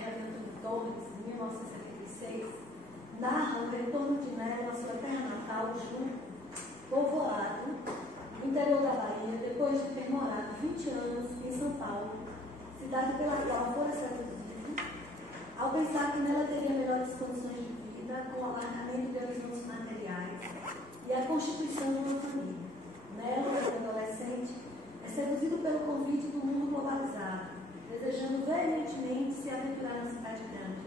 Terra, de Antônio Torres, em 1976, narra o retorno de Nelo à sua terra natal, Ju, povoado, no interior da Bahia, depois de ter morado 20 anos em São Paulo, cidade pela qual fora seduzido, ao pensar que nela teria melhores condições de vida, com o alargamento de horizontes materiais e a constituição de uma família. Nelo, adolescente, é seduzido pelo convite do mundo globalizado, desejando veementemente se aventurar na cidade grande.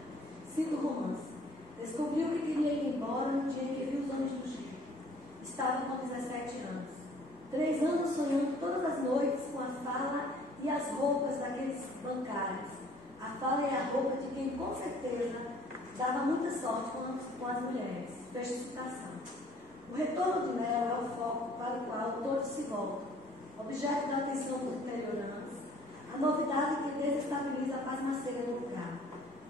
Cito o romance. Descobriu que queria ir embora no dia em que viu os homens do Chico. Estava com 17 anos. 3 anos sonhando todas as noites com a fala e as roupas daqueles bancários. A fala e a roupa de quem, com certeza, dava muita sorte com as mulheres. Fecha citação. O retorno de Nelo é o foco para o qual todos se voltam. Objeto da atenção dos interioranos, a novidade que desestabiliza a pasmaceira do lugar.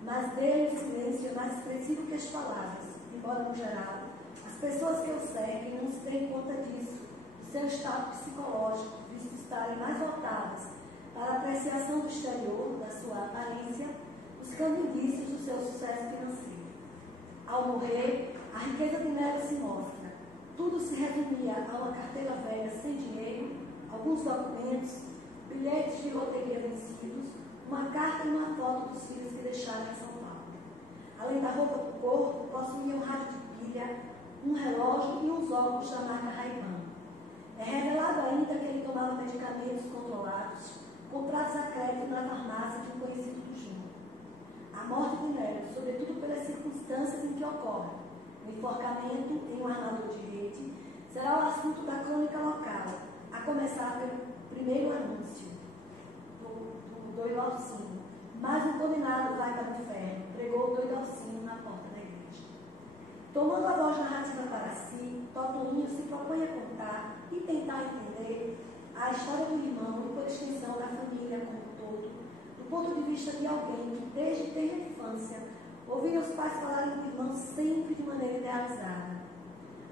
Mas dele o silêncio é mais expressivo que as palavras, embora, no geral, as pessoas que o seguem não se deem conta disso, do seu estado psicológico, visto estarem mais voltadas para a apreciação do exterior, da sua aparência, buscando indícios do seu sucesso financeiro. Ao morrer, a riqueza de Nelo se mostra. Tudo se resumia a uma carteira velha sem dinheiro, alguns documentos, bilhetes de loteria vencidos, uma carta e uma foto dos filhos que deixaram em São Paulo. Além da roupa do corpo, possuía um rádio de pilha, um relógio e uns óculos da marca Ray-Ban. É revelado ainda que ele tomava medicamentos controlados, comprados a crédito na farmácia de um conhecido do Júnior. A morte de Nelo, sobretudo pelas circunstâncias em que ocorre, o enforcamento em um armador de rede, será o assunto da crônica local, a começar pelo primeiro anúncio do doido ao sino. Mas um condenado vai para o inferno, pregou o doido ao sino na porta da igreja. Tomando a voz narrativa para si, Totoninho se propõe a contar e tentar entender a história do irmão e, por extensão, da família como um todo, do ponto de vista de alguém que, desde tenra infância, ouvia os pais falarem do irmão sempre de maneira idealizada.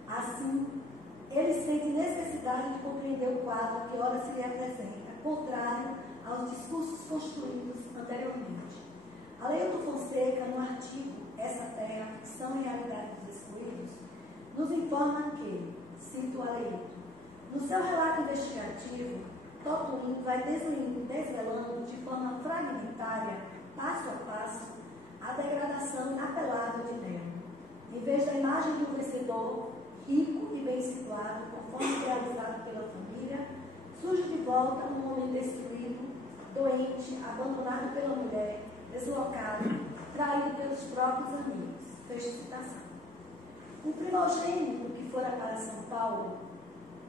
Assim, ele sente necessidade de compreender o quadro que ora se lhe apresenta, contrário aos discursos construídos anteriormente. Aleilton Fonseca, no artigo Essa Terra, Ficção e Realidade dos Excluídos, nos informa que, cito Aleilton, no seu relato investigativo, Totoninho vai desvelando de forma fragmentária, passo a passo, a degradação inapelável de Nelo. Em vez da imagem de um vencedor rico e bem situado, conforme realizado pela família, surge de volta um homem destruído, doente, abandonado pela mulher, deslocado, traído pelos próprios amigos. Fecha citação. O primogênito que fora para São Paulo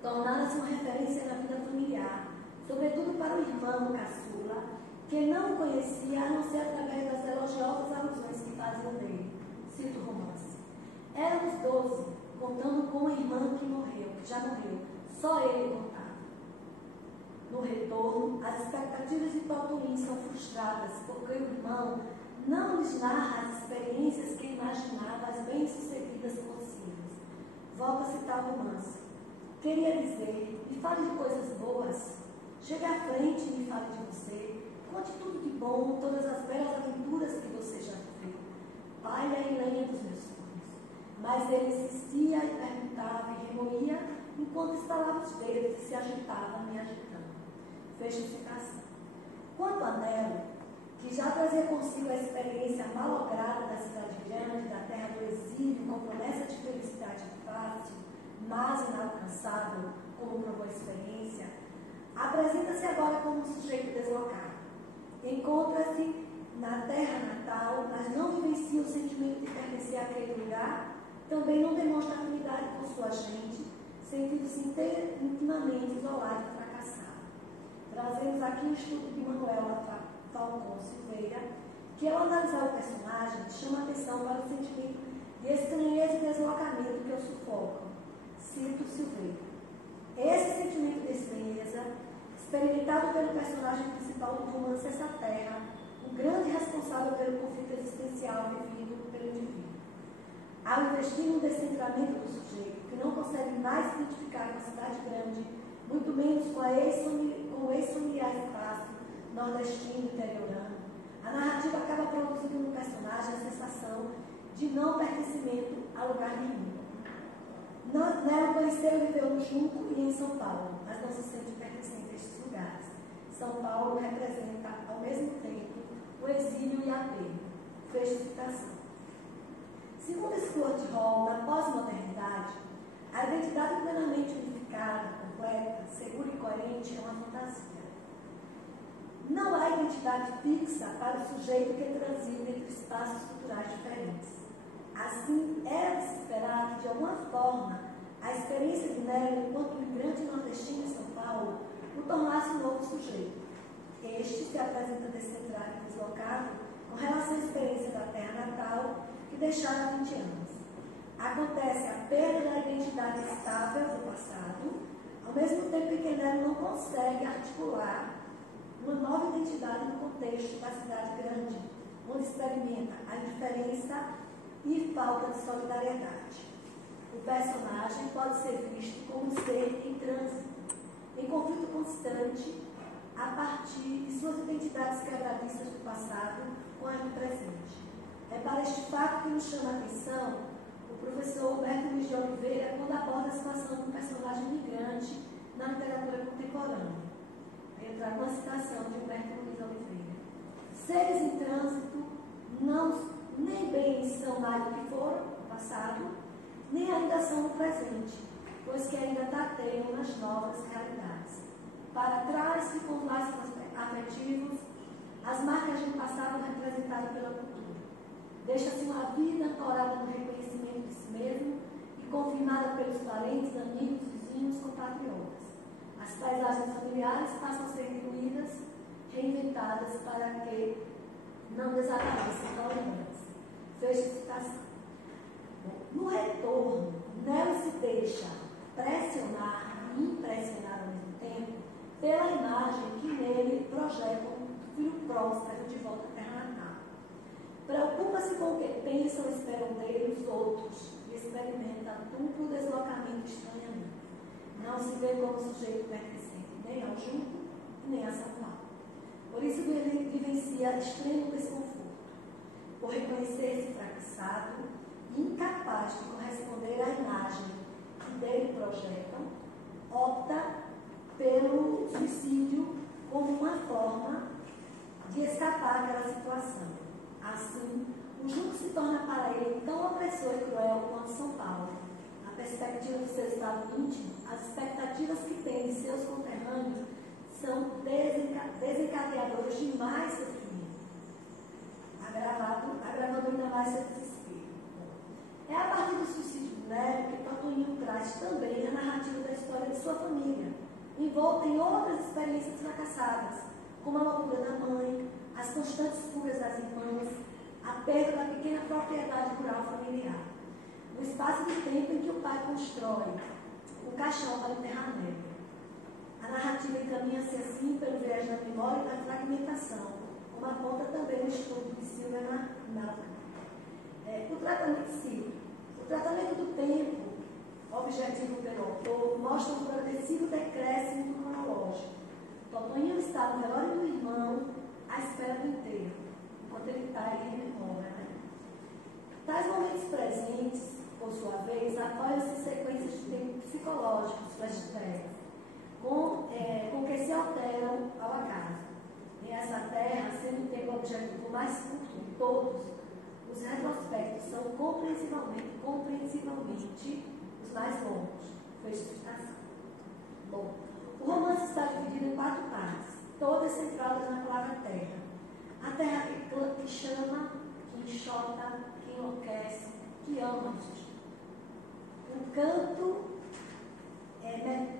tornara-se uma referência na vida familiar, sobretudo para o irmão caçula, que não o conhecia a não ser através das elogiosas alusões que faziam dele. Cito o romance. Éramos 12, contando com uma irmã que morreu, que já morreu. Só ele contava. No retorno, as expectativas de Totoninho são frustradas, porque o irmão não lhes narra as experiências que imaginava as bem-sucedidas possíveis. Volto a citar o romance. Queria dizer, me fale de coisas boas. Chegue à frente e me fale de você. Conte tudo de bom, todas as belas aventuras que você já viveu. Palha e lenha dos meus sonhos. Mas ele insistia e perguntava e remoía, enquanto estalava os dedos e se agitava, me agitando. Fecha a citação. Quanto a Nelo, que já trazia consigo a experiência malograda da cidade grande, da terra do exílio, com promessa de felicidade fácil, mas inalcançável, como provou a experiência, apresenta-se agora como um sujeito deslocado. Encontra-se na terra natal, mas não vivencia o sentimento de pertencer àquele lugar, também não demonstra afinidade com sua gente, sentindo-se intimamente isolado e fracassado. Trazemos aqui um estudo de Manuela Falcão Silveira, que ao analisar o personagem, chama a atenção para o sentimento de estranheza e deslocamento que o sufocam. Cito Silveira. Esse sentimento de estranheza, experimentado pelo personagem principal do romance Essa Terra, o grande responsável pelo conflito existencial vivido pelo indivíduo. Ao investir no descentramento do sujeito, que não consegue mais se identificar com a cidade grande, muito menos com o ex-familiar espaço nordestino interiorano, A narrativa acaba produzindo no personagem a sensação de não pertencimento a lugar nenhum. Nela conheceu e viveu no Junco e em São Paulo, mas não se sente pertencente a estes lugares. São Paulo representa, ao mesmo tempo, o exílio e a perda. Fecha citação. Segundo Stuart Hall, na pós-modernidade, a identidade plenamente unificada, completa, segura e coerente é uma fantasia. Não há identidade fixa para o sujeito que transita entre espaços culturais diferentes. Assim, era de se esperar que, de alguma forma, a experiência de Nélio, enquanto imigrante nordestino em São Paulo, o tornasse um novo sujeito. Este se apresenta descentrado e deslocado com relação à experiência da terra natal que deixara há 20 anos. Acontece a perda da identidade estável do passado, ao mesmo tempo em que Nélio não consegue articular uma nova identidade no contexto da cidade grande, onde experimenta a indiferença e falta de solidariedade. O personagem pode ser visto como um ser em trânsito, em conflito constante, a partir de suas identidades quebradiças do passado com a do presente. É para este fato que nos chama a atenção o professor Humberto Luiz de Oliveira quando aborda a situação do personagem migrante na literatura contemporânea. Eu trago uma citação de Humberto Luiz de Oliveira. Seres em trânsito nem bem são mais do que foram no passado, nem ainda são no presente, pois que ainda tateiam nas novas realidades. Para trás ficam os laços afetivos, as marcas de um passado representado pela cultura. Deixa-se uma vida ancorada no reconhecimento de si mesmo e confirmada pelos parentes, amigos, vizinhos, compatriotas. As paisagens familiares passam a ser incluídas, reinventadas para que não desapareçam da lembrança. Fecha a citação. No retorno, Nélio se deixa pressionar e impressionar ao mesmo tempo pela imagem que nele projeta um filho próspero de volta à terra natal. Preocupa-se com o que pensam e esperam dele os outros e experimenta duplo deslocamento e estranhamento. Não se vê como sujeito pertencente nem ao Junco e nem a São Paulo. Por isso ele vivencia extremo desconforto, por reconhecer-se fracassado e incapaz de corresponder à imagem que dele projetam, opta pelo suicídio como uma forma de escapar daquela situação. Assim, o Junco se torna para ele tão opressor e cruel quanto São Paulo. Na perspectiva do seu estado íntimo, as expectativas que tem de seus conterrâneos são desencadeadoras de mais sofrimento, agravando ainda mais seu desespero. É a partir do suicídio de Nélio que Totonho traz também a narrativa da história de sua família, envolta em outras experiências fracassadas, como a loucura da mãe, as constantes fugas das irmãs, a perda da pequena propriedade rural familiar. No espaço de tempo em que o pai constrói um caixão para enterrar Nélio. A narrativa encaminha-se assim pelo viés da memória e da fragmentação, como aponta também o estudo de Silvana Melton. O tratamento do tempo, objetivo pelo autor, mostra um progressivo decréscimo cronológico. Totonho está no velório do irmão à espera do enterro, enquanto ele está em memória. Tais momentos presentes, por sua vez, apoiam-se em sequências de tempo psicológicos, flashbacks, com que se alteram ao acaso. Em essa terra, sendo o tempo objetivo mais curto de todos, os retrospectos são compreensivelmente os mais longos. Fecha a citação. Bom, o romance está dividido em 4 partes, todas centradas na clara terra. A terra que chama, que enxota, que enlouquece, que ama. Um canto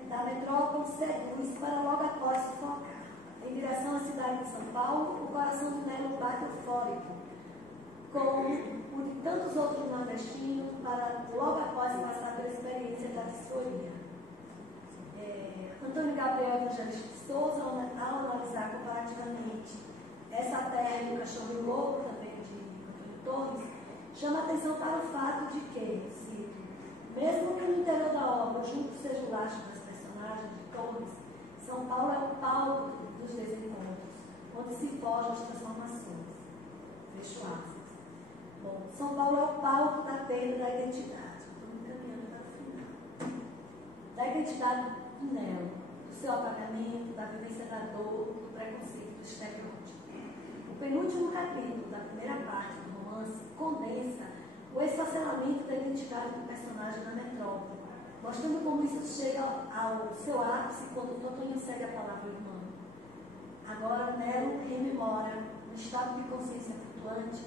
da metrópole seduz para logo após sufocar. Em direção à cidade de São Paulo, o coração do Nélio bate eufórico, como o de tantos outros nordestinos, para logo após passar pela experiência da disforia. Antônio Gabriel Evangelista de Souza, ao analisar comparativamente essa terra e o Cachorro Louco, também de Antônio Torres, chama a atenção para o fato de que, mesmo que no interior da obra o Junco seja o laço das personagens de Torres, São Paulo é o palco dos desencontros, onde se forjam as transformações. Fecho aspas. Bom, São Paulo é o palco da perda da identidade. Estou me caminhando para o final. Da identidade do Nelo, do seu apagamento, da vivência da dor, do preconceito, do estereótipo. O penúltimo capítulo da primeira parte do romance condensa o esfacelamento da identidade do personagem na metrópole, mostrando como isso chega ao seu ápice quando Totonho segue a palavra irmão. Agora, Nelo rememora, no estado de consciência flutuante,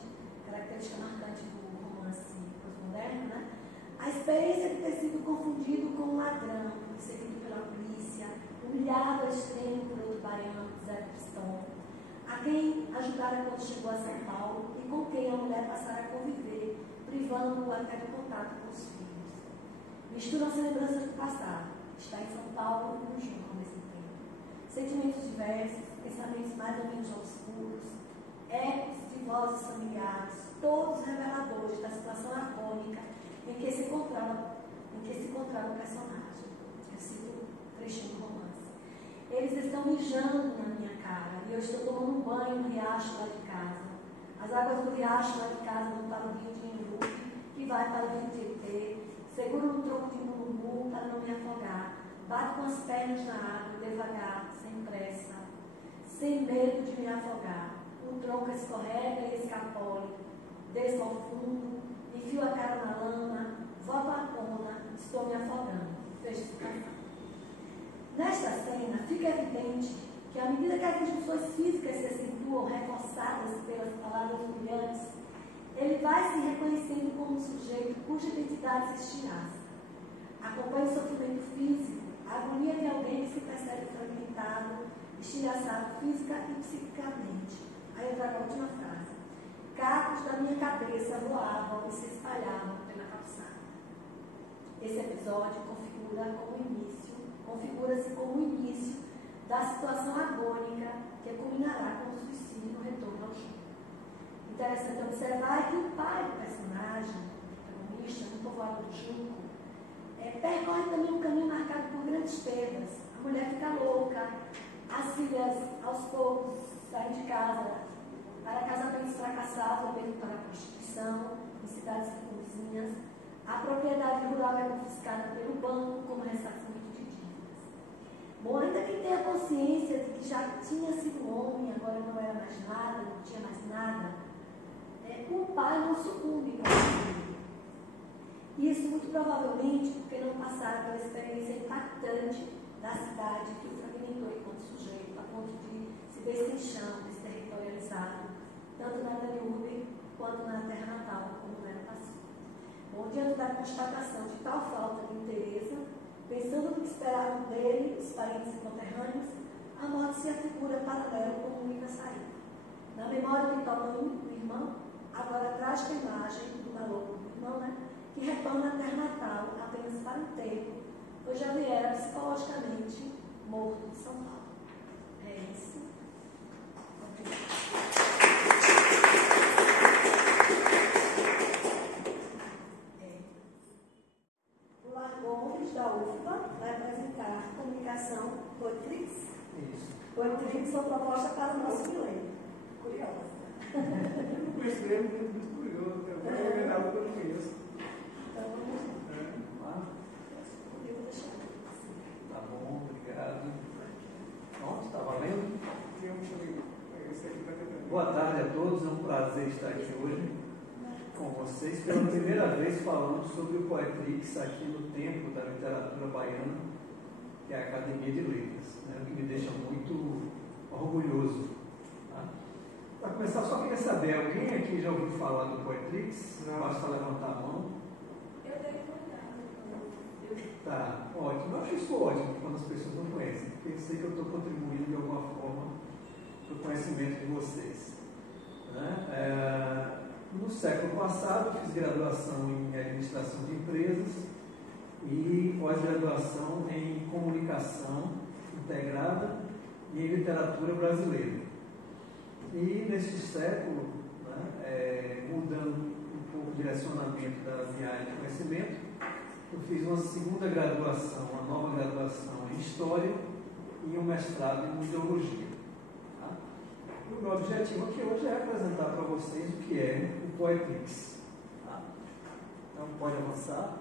característica marcante do romance pós-moderno, né? A experiência de ter sido confundido com um ladrão, perseguido pela polícia, humilhado ao extremo por outro baiano, Zé Cristão, a quem ajudara quando chegou a São Paulo e com quem a mulher passara a conviver, privando-o até do contato com os filhos. Misturam-se lembranças do passado, está em São Paulo e no Junco ao mesmo tempo. Sentimentos diversos, pensamentos mais ou menos obscuros, ecos de vozes familiares, todos reveladores da situação agônica em que se encontrava o personagem. Eu cito um trechinho do romance. Eles estão mijando na minha cara e eu estou tomando um banho no riacho lá de casa. As águas do riacho lá de casa vão para o rio de Inrupe, que vai para o rio Tietê. Seguro no tronco de mulungu para não me afogar. Bato com as pernas na água, devagar, sem pressa, sem medo de me afogar. O tronco escorrega e escapole. Desço ao fundo, enfio a cara na lama, volto à tona, estou me afogando. Fecho citação. Nesta cena, fica evidente que, à medida que as instruções físicas se acentuam, reforçadas pelas palavras brilhantes, ele vai se reconhecendo como um sujeito cuja identidade se estilhaça. Acompanha o sofrimento físico, a agonia de alguém que se percebe fragmentado, estilhaçado física e psiquicamente. Aí eu trago a última frase. Cacos da minha cabeça voavam e se espalhavam pela calçada. Esse episódio configura-se como o início da situação agônica que culminará com o suicídio no retorno ao jogo. Interessante observar que o pai do personagem, o protagonista, no povoado do Junco, percorre também um caminho marcado por grandes perdas. A mulher fica louca, as filhas, aos poucos, saem de casa para casamentos fracassados, mesmo para a prostituição, em cidades vizinhas. A propriedade rural é confiscada pelo banco como ressarcimento de dívidas. Bom, ainda que tenha consciência de que já tinha sido homem, agora não era mais nada, não tinha mais nada, o pai não sucumbe para ele. Isso muito provavelmente porque não passaram pela experiência impactante da cidade que o fragmentou enquanto sujeito, a ponto de se ver sem chão, desterritorializado, tanto na Danube quanto na terra natal, como era passivo. Bom, diante da constatação de tal falta de interesse, pensando no que esperavam dele, os parentes e conterrâneos, a morte se afigura paralelo como única saída. Na memória de Totonho, o irmão, agora a trágica imagem do maluco do irmão, que retorna à terra natal apenas para um tempo, pois já viera psicologicamente morto de São Paulo. É isso. O Largones da UFBA vai apresentar a comunicação Poetrix. Isso. Poetrix foi proposta para o nosso milênio. Curiosa. Eu conheço ele, muito curioso. Eu vou recomendar o que eu não conheço. Então, tá bom, obrigado. Pronto, está valendo? Boa tarde a todos, é um prazer estar aqui hoje com vocês pela primeira vez falando sobre o Poetrix aqui no Templo da Literatura Baiana, que é a Academia de Letras, o que me deixa muito orgulhoso. Tá? Para começar, só queria saber, alguém aqui já ouviu falar do Poetrix? Basta levantar a mão. Eu dei uma olhada. Tá, ótimo. Eu acho isso ótimo quando as pessoas não conhecem, porque eu sei que eu estou contribuindo de alguma forma para o conhecimento de vocês. No século passado, fiz graduação em administração de empresas e pós-graduação em comunicação integrada e em literatura brasileira. E neste século, mudando um pouco o direcionamento da minha área de conhecimento, eu fiz uma segunda graduação, uma nova graduação em História e um mestrado em Museologia. Tá? O meu objetivo aqui hoje é apresentar para vocês o que é o Poetrix. Tá? Então, pode avançar.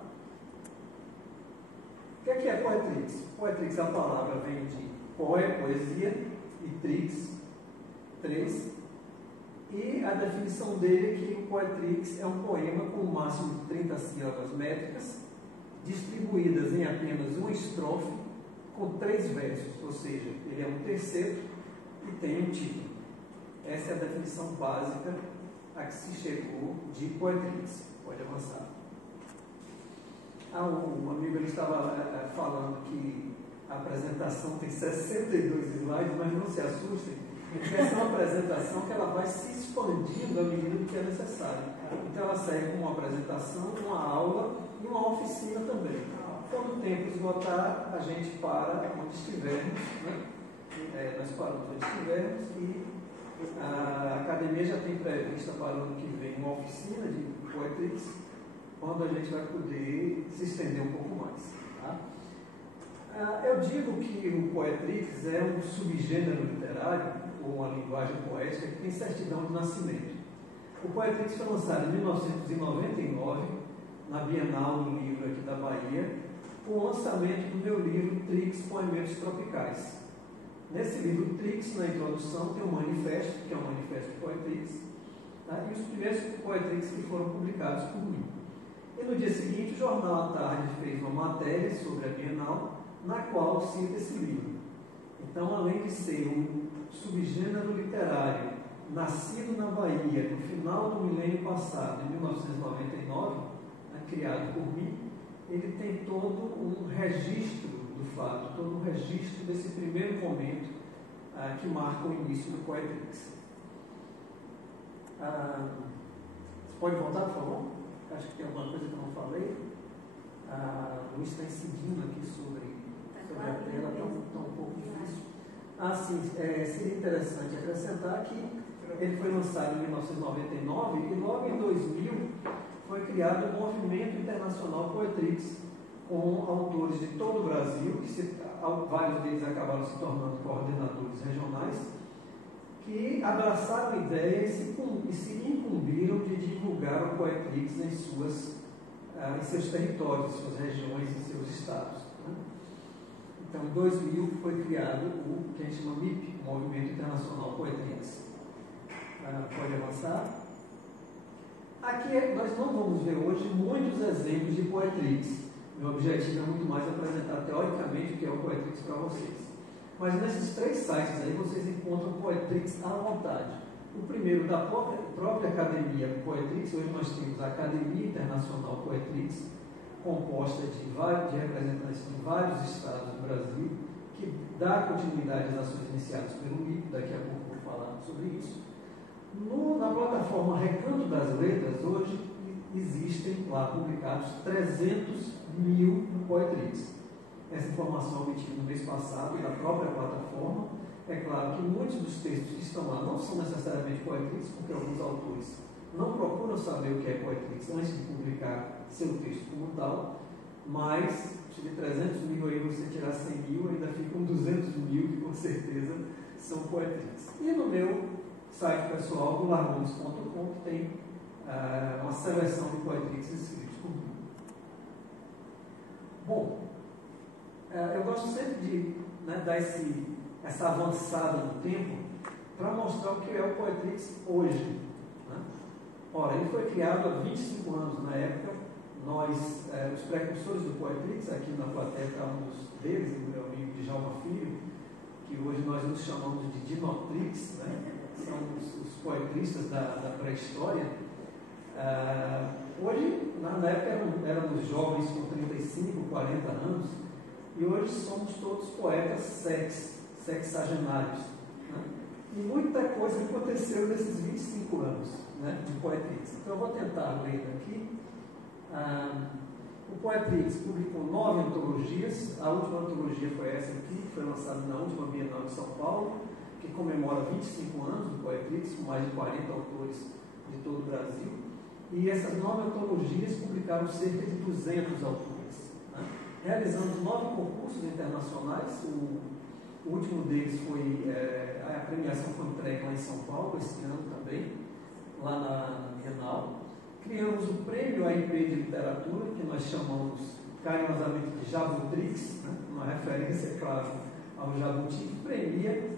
O que é Poetrix? Poetrix, a palavra vem de poesia, e trix, três. E a definição dele é que o Poetrix é um poema com o máximo de 30 sílabas métricas, distribuídas em apenas uma estrofe, com 3 versos, ou seja, ele é um terceiro e tem um título. Essa é a definição básica a que se chegou de Poetrix. Pode avançar. Um amigo ele estava falando que a apresentação tem 62 slides, mas não se assustem, essa é uma apresentação que ela vai se expandindo à medida que é necessário. Então ela serve como uma apresentação, uma aula e uma oficina também. Quando o tempo esgotar, a gente para onde estivermos, né? Nós paramos onde estivermos e a academia já tem prevista para o ano que vem uma oficina de Poetrix, quando a gente vai poder se estender um pouco mais. Tá? Eu digo que o Poetrix é um subgênero literário, ou uma linguagem poética, que tem certidão de nascimento. O Poetrix foi lançado em 1999, na Bienal do Livro aqui da Bahia, com o lançamento do meu livro Trix, Poemetos Tropicais. Nesse livro Trix, na introdução, tem um manifesto, que é um manifesto de Poetrix, tá? E os primeiros Poetrix que foram publicados por mim. E no dia seguinte, o Jornal à Tarde fez uma matéria sobre a Bienal, na qual cita esse livro. Então, além de ser um subgênero literário nascido na Bahia no final do milênio passado, em 1999, criado por mim, ele tem todo um registro do fato, todo um registro desse primeiro momento que marca o início do Poetrix. Você pode voltar, por favor? Acho que tem alguma coisa que eu não falei. Luiz está incidindo aqui sobre a tela, está um pouco difícil. Sim, seria interessante acrescentar que ele foi lançado em 1999 e logo em 2000 foi criado o Movimento Internacional Poetrix, com autores de todo o Brasil, vários deles acabaram se tornando coordenadores regionais, que abraçaram a ideia e se incumbiram de divulgar o Poetrix em seus territórios, em suas regiões, em seus estados. Né? Então, em 2000 foi criado o que a gente chama MIP, o Movimento Internacional Poetrix. Pode avançar. Aqui nós não vamos ver hoje muitos exemplos de Poetrix. Meu objetivo é muito mais apresentar teoricamente o que é o Poetrix para vocês. Mas nesses 3 sites aí vocês encontram Poetrix à vontade. O primeiro da própria Academia Poetrix, hoje nós temos a Academia Internacional Poetrix, composta de representantes de vários estados do Brasil, que dá continuidade às ações iniciadas pelo MIP, daqui a pouco vou falar sobre isso. Na plataforma Recanto das Letras, hoje existem lá publicados 300.000 Poetrix. Essa informação obtida no mês passado da própria plataforma. É claro que muitos dos textos que estão lá não são necessariamente Poetrix, porque alguns autores não procuram saber o que é Poetrix antes de publicar seu texto como tal, mas se de 300.000 aí você tirar 100.000, ainda ficam 200.000 que com certeza são Poetrix. E no meu site pessoal, do largones.com, tem uma seleção de Poetrix escritos por mim. Bom, eu gosto sempre de dar essa avançada no tempo para mostrar o que é o Poetrix hoje. Né? Ora, ele foi criado há 25 anos na época. Nós, os precursores do Poetrix, aqui na plateia está um deles, o meu amigo Djalma Filho, que hoje nós nos chamamos de Dinotrix, né? São os poetristas da pré-história. Hoje, na época, éramos jovens com 35, 40 anos, e hoje somos todos poetas sexagenários. Né? E muita coisa aconteceu nesses 25 anos, né, de Poetrix. Então eu vou tentar ler aqui. O Poetrix publicou 9 antologias. A última antologia foi essa aqui, que foi lançada na última Bienal de São Paulo, que comemora 25 anos do Poetrix, com mais de 40 autores de todo o Brasil. E essas 9 antologias publicaram cerca de 200 autores, né? Realizamos 9 concursos internacionais. O último deles foi, a premiação foi entregue lá em São Paulo, esse ano também, lá na Bienal. Criamos o Prêmio AIP de Literatura, que nós chamamos carinhosamente de Jabutrix, né? Uma referência, claro, ao Jabuti, que premia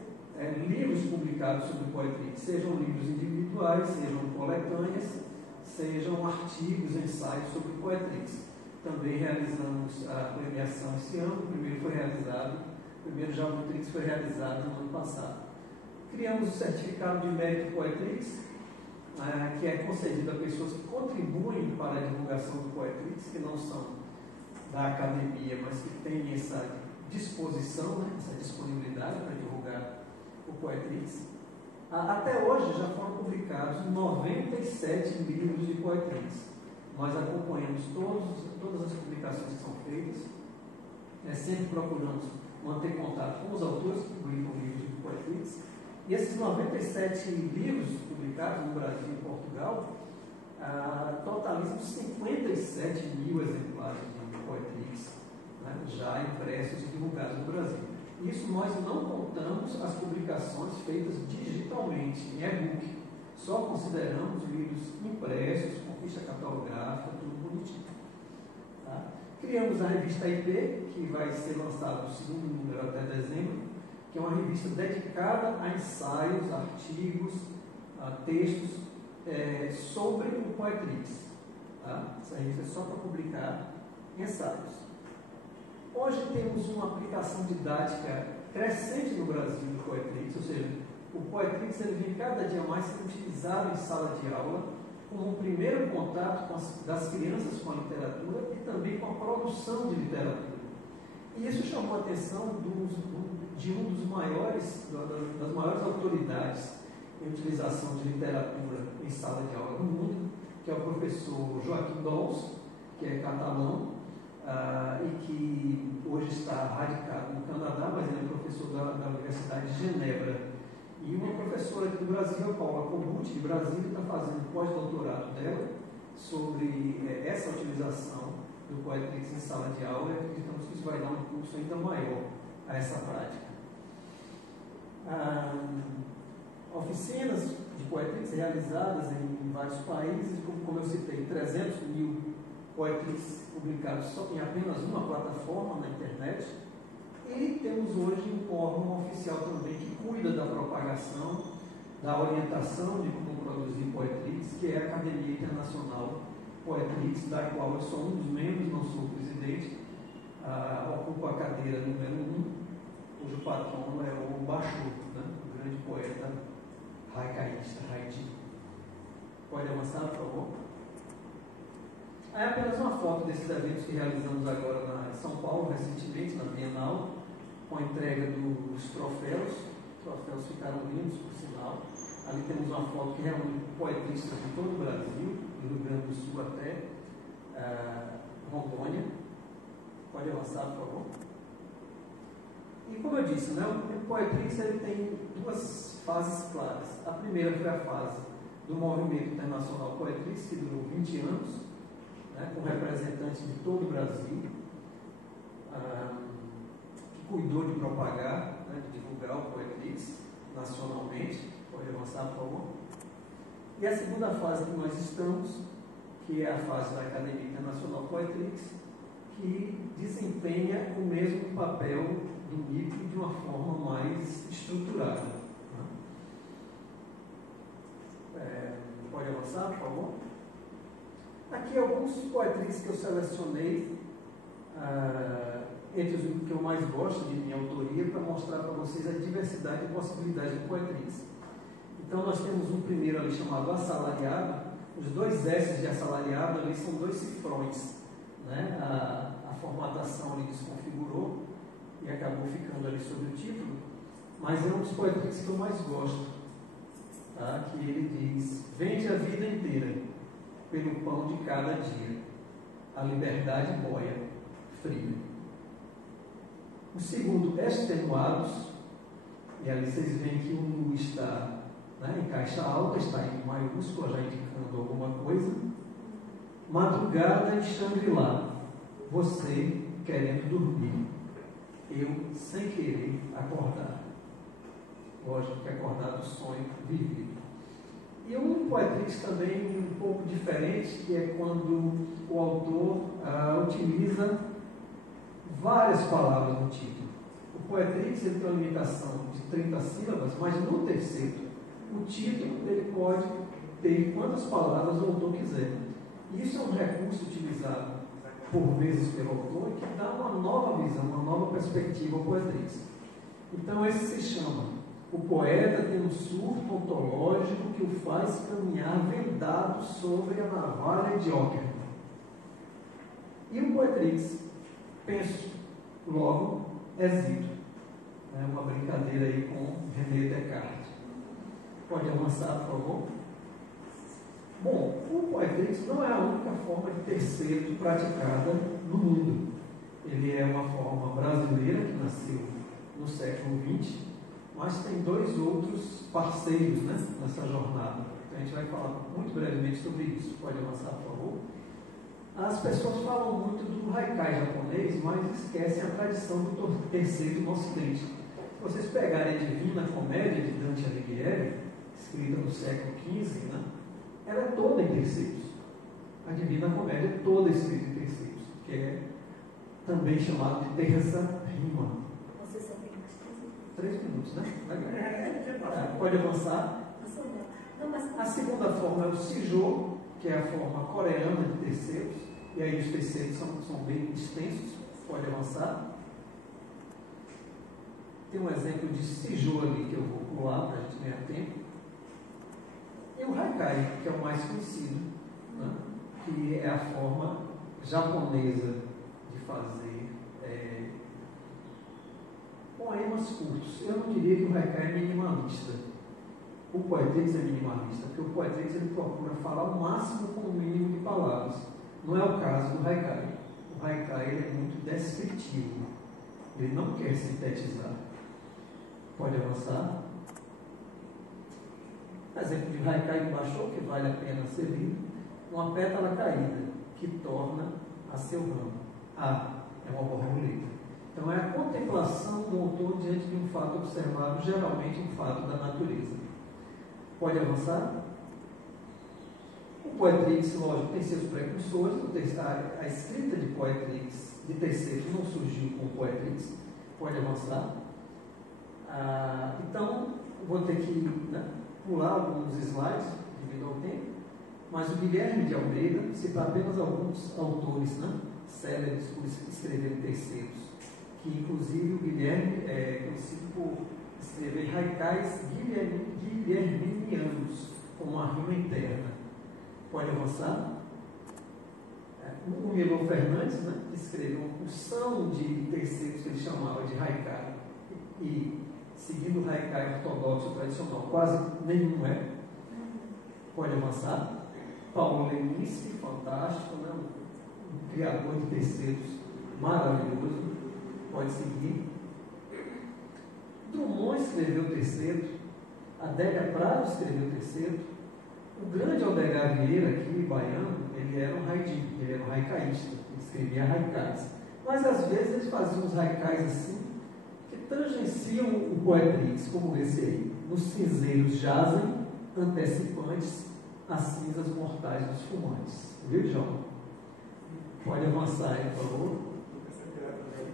livros publicados sobre Poetrix, sejam livros individuais, sejam coletâneas, sejam artigos, ensaios sobre Poetrix. Também realizamos a premiação esse ano, o primeiro Jabutrix foi realizado no ano passado. Criamos o certificado de mérito Poetrix, que é concedido a pessoas que contribuem para a divulgação do Poetrix, que não são da academia, mas que têm essa disposição, né, essa disponibilidade para divulgar o Poetrix. Até hoje já foram publicados 97 livros de Poetrix. Nós acompanhamos todas as publicações que são feitas, sempre procuramos manter contato com os autores que publicam livros de Poetrix. E esses 97 livros publicados no Brasil e em Portugal totalizam 57 mil exemplares de Poetrix, né, já impressos e divulgados no Brasil. Isso nós não contamos as publicações feitas digitalmente, em e-book. Só consideramos livros impressos, com ficha catalográfica, tudo bonitinho. Tá? Criamos a revista IP, que vai ser lançada no segundo número até dezembro, que é uma revista dedicada a ensaios, artigos, a textos sobre o Poetrix. Tá? Essa revista é só para publicar ensaios. Hoje temos uma aplicação didática crescente no Brasil do Poetrix, ou seja, o Poetrix ele vem cada dia mais sendo utilizado em sala de aula como um primeiro contato das crianças com a literatura e também com a produção de literatura. E isso chamou a atenção de um dos das maiores autoridades em utilização de literatura em sala de aula no mundo, que é o professor Joaquim Dons, que é catalão, e que hoje está radicado no Canadá, mas ele é professor da Universidade de Genebra. E uma professora aqui do Brasil, a Paula Kogut, de Brasília, está fazendo pós-doutorado dela sobre essa utilização do Poetrix em sala de aula, e acreditamos que isso vai dar um impulso ainda maior a essa prática. Oficinas de Poetrix realizadas em vários países, como eu citei, 300 mil Poetrix publicados só em apenas uma plataforma na internet. E temos hoje um órgão oficial também que cuida da propagação, da orientação de como produzir Poetrix, que é a Academia Internacional Poetrix, da qual eu sou um dos membros, não sou o presidente, ocupo a cadeira número 1, cujo patrono é o Bachot, né, o grande poeta haicaísta, Haiti. Pode avançar, por favor? É apenas uma foto desses eventos que realizamos agora em São Paulo, recentemente, na Bienal, com a entrega dos troféus. Os troféus ficaram lindos, por sinal. Ali temos uma foto que reúne poetristas de todo o Brasil, do Rio Grande do Sul até Rondônia. Pode avançar, por favor. E como eu disse, né, o Poetrix ele tem duas fases claras. A primeira foi a fase do Movimento Internacional Poetrix, que durou 20 anos, né, com representantes de todo o Brasil, que cuidou de propagar, né, de divulgar o Poetrix nacionalmente. Pode avançar, por favor. E a segunda fase que nós estamos, que é a fase da Academia Internacional Poetrix, que desempenha o mesmo papel do NIP de uma forma mais estruturada. Pode avançar, por favor? Aqui alguns Poetrix que eu selecionei, entre os que eu mais gosto de minha autoria, para mostrar para vocês a diversidade e possibilidade do Poetrix. Então nós temos um primeiro ali chamado assalariado. Os dois S de assalariado ali são dois cifrões, né? A formatação ali desconfigurou e acabou ficando ali sobre o título, mas é um dos Poetrix que eu mais gosto, tá? Que ele diz: vende a vida inteira pelo pão de cada dia, a liberdade boia, fria. O segundo, extenuados, e ali vocês veem que o nu está, né, em caixa alta, está em maiúscula, já indicando alguma coisa. Madrugada em Xangri-Lá, você querendo dormir, eu sem querer acordar. Lógico que acordar do sonho vivido. E um Poetrix também um pouco diferente, que é quando o autor utiliza várias palavras no título. O Poetrix ele tem uma limitação de 30 sílabas, mas no terceiro, o título ele pode ter quantas palavras o autor quiser. E isso é um recurso utilizado por vezes pelo autor que dá uma nova visão, uma nova perspectiva ao Poetrix. Então esse se chama o poeta tem um surto ontológico que o faz caminhar vendado sobre a navalha de Ockham. E o Poetrix, penso, logo, hesito. É uma brincadeira aí com René Descartes. Pode avançar, por favor? Bom, o Poetrix não é a única forma de terceiro praticada no mundo. Ele é uma forma brasileira que nasceu no século XX, mas tem dois outros parceiros, né, nessa jornada. Então a gente vai falar muito brevemente sobre isso. Pode avançar, por favor? As pessoas falam muito do haikai japonês, mas esquecem a tradição do terceiro no Ocidente. Se vocês pegarem a Divina Comédia de Dante Alighieri, escrita no século XV, né, ela é toda em terceiros. A Divina Comédia é toda escrita em terceiros, que é também chamado de terça rima. 3 minutos, né? Pode avançar. A segunda forma é o Sijô, que é a forma coreana de terceiros, e aí os terceiros são bem extensos. Pode avançar. Tem um exemplo de Sijô ali que eu vou pular para a gente ganhar tempo. E o haikai, que é o mais conhecido, né? Que é a forma japonesa de fazer poemas curtos. Eu não diria que o haikai é minimalista. O Poetrix é minimalista, porque o Poetrix ele procura falar o máximo com o mínimo de palavras. Não é o caso do haikai. O haikai ele é muito descritivo. Ele não quer sintetizar. Pode avançar. Exemplo de haikai que baixou, que vale a pena ser lido. Uma pétala caída, que torna a seu ramo. É uma borboleta. Então, é a contemplação do autor diante de um fato observado, geralmente um fato da natureza. Pode avançar? O Poetrix, lógico, tem seus precursores. A escrita de Poetrix, de terceiros, não surgiu com o Poetrix. Pode avançar? Então, vou ter que pular alguns slides, devido ao tempo. Mas o Guilherme de Almeida cita apenas alguns autores célebres por escreverem terceiros. Que inclusive o Guilherme é conhecido por escrever haikais guilherminianos, com uma rima interna. Pode avançar? O Milor Fernandes, que escreveu uma porção de terceiros que ele chamava de haikai, e seguindo o haikai ortodoxo tradicional, quase nenhum é. Pode avançar? Paulo Leminski, fantástico, um criador de terceiros maravilhoso. Pode seguir. Drummond escreveu o terceiro. Adélia Prado escreveu o terceiro. O grande Aldegar Vieira, aqui, baiano, ele era um haidin, ele era um haicaísta, ele escrevia haikais. Mas às vezes eles faziam uns haikais assim, que tangenciam o Poetrix, como esse aí. Nos cinzeiros jazem, antecipantes, as cinzas mortais dos fumantes. Viu, João? Pode avançar aí, por favor.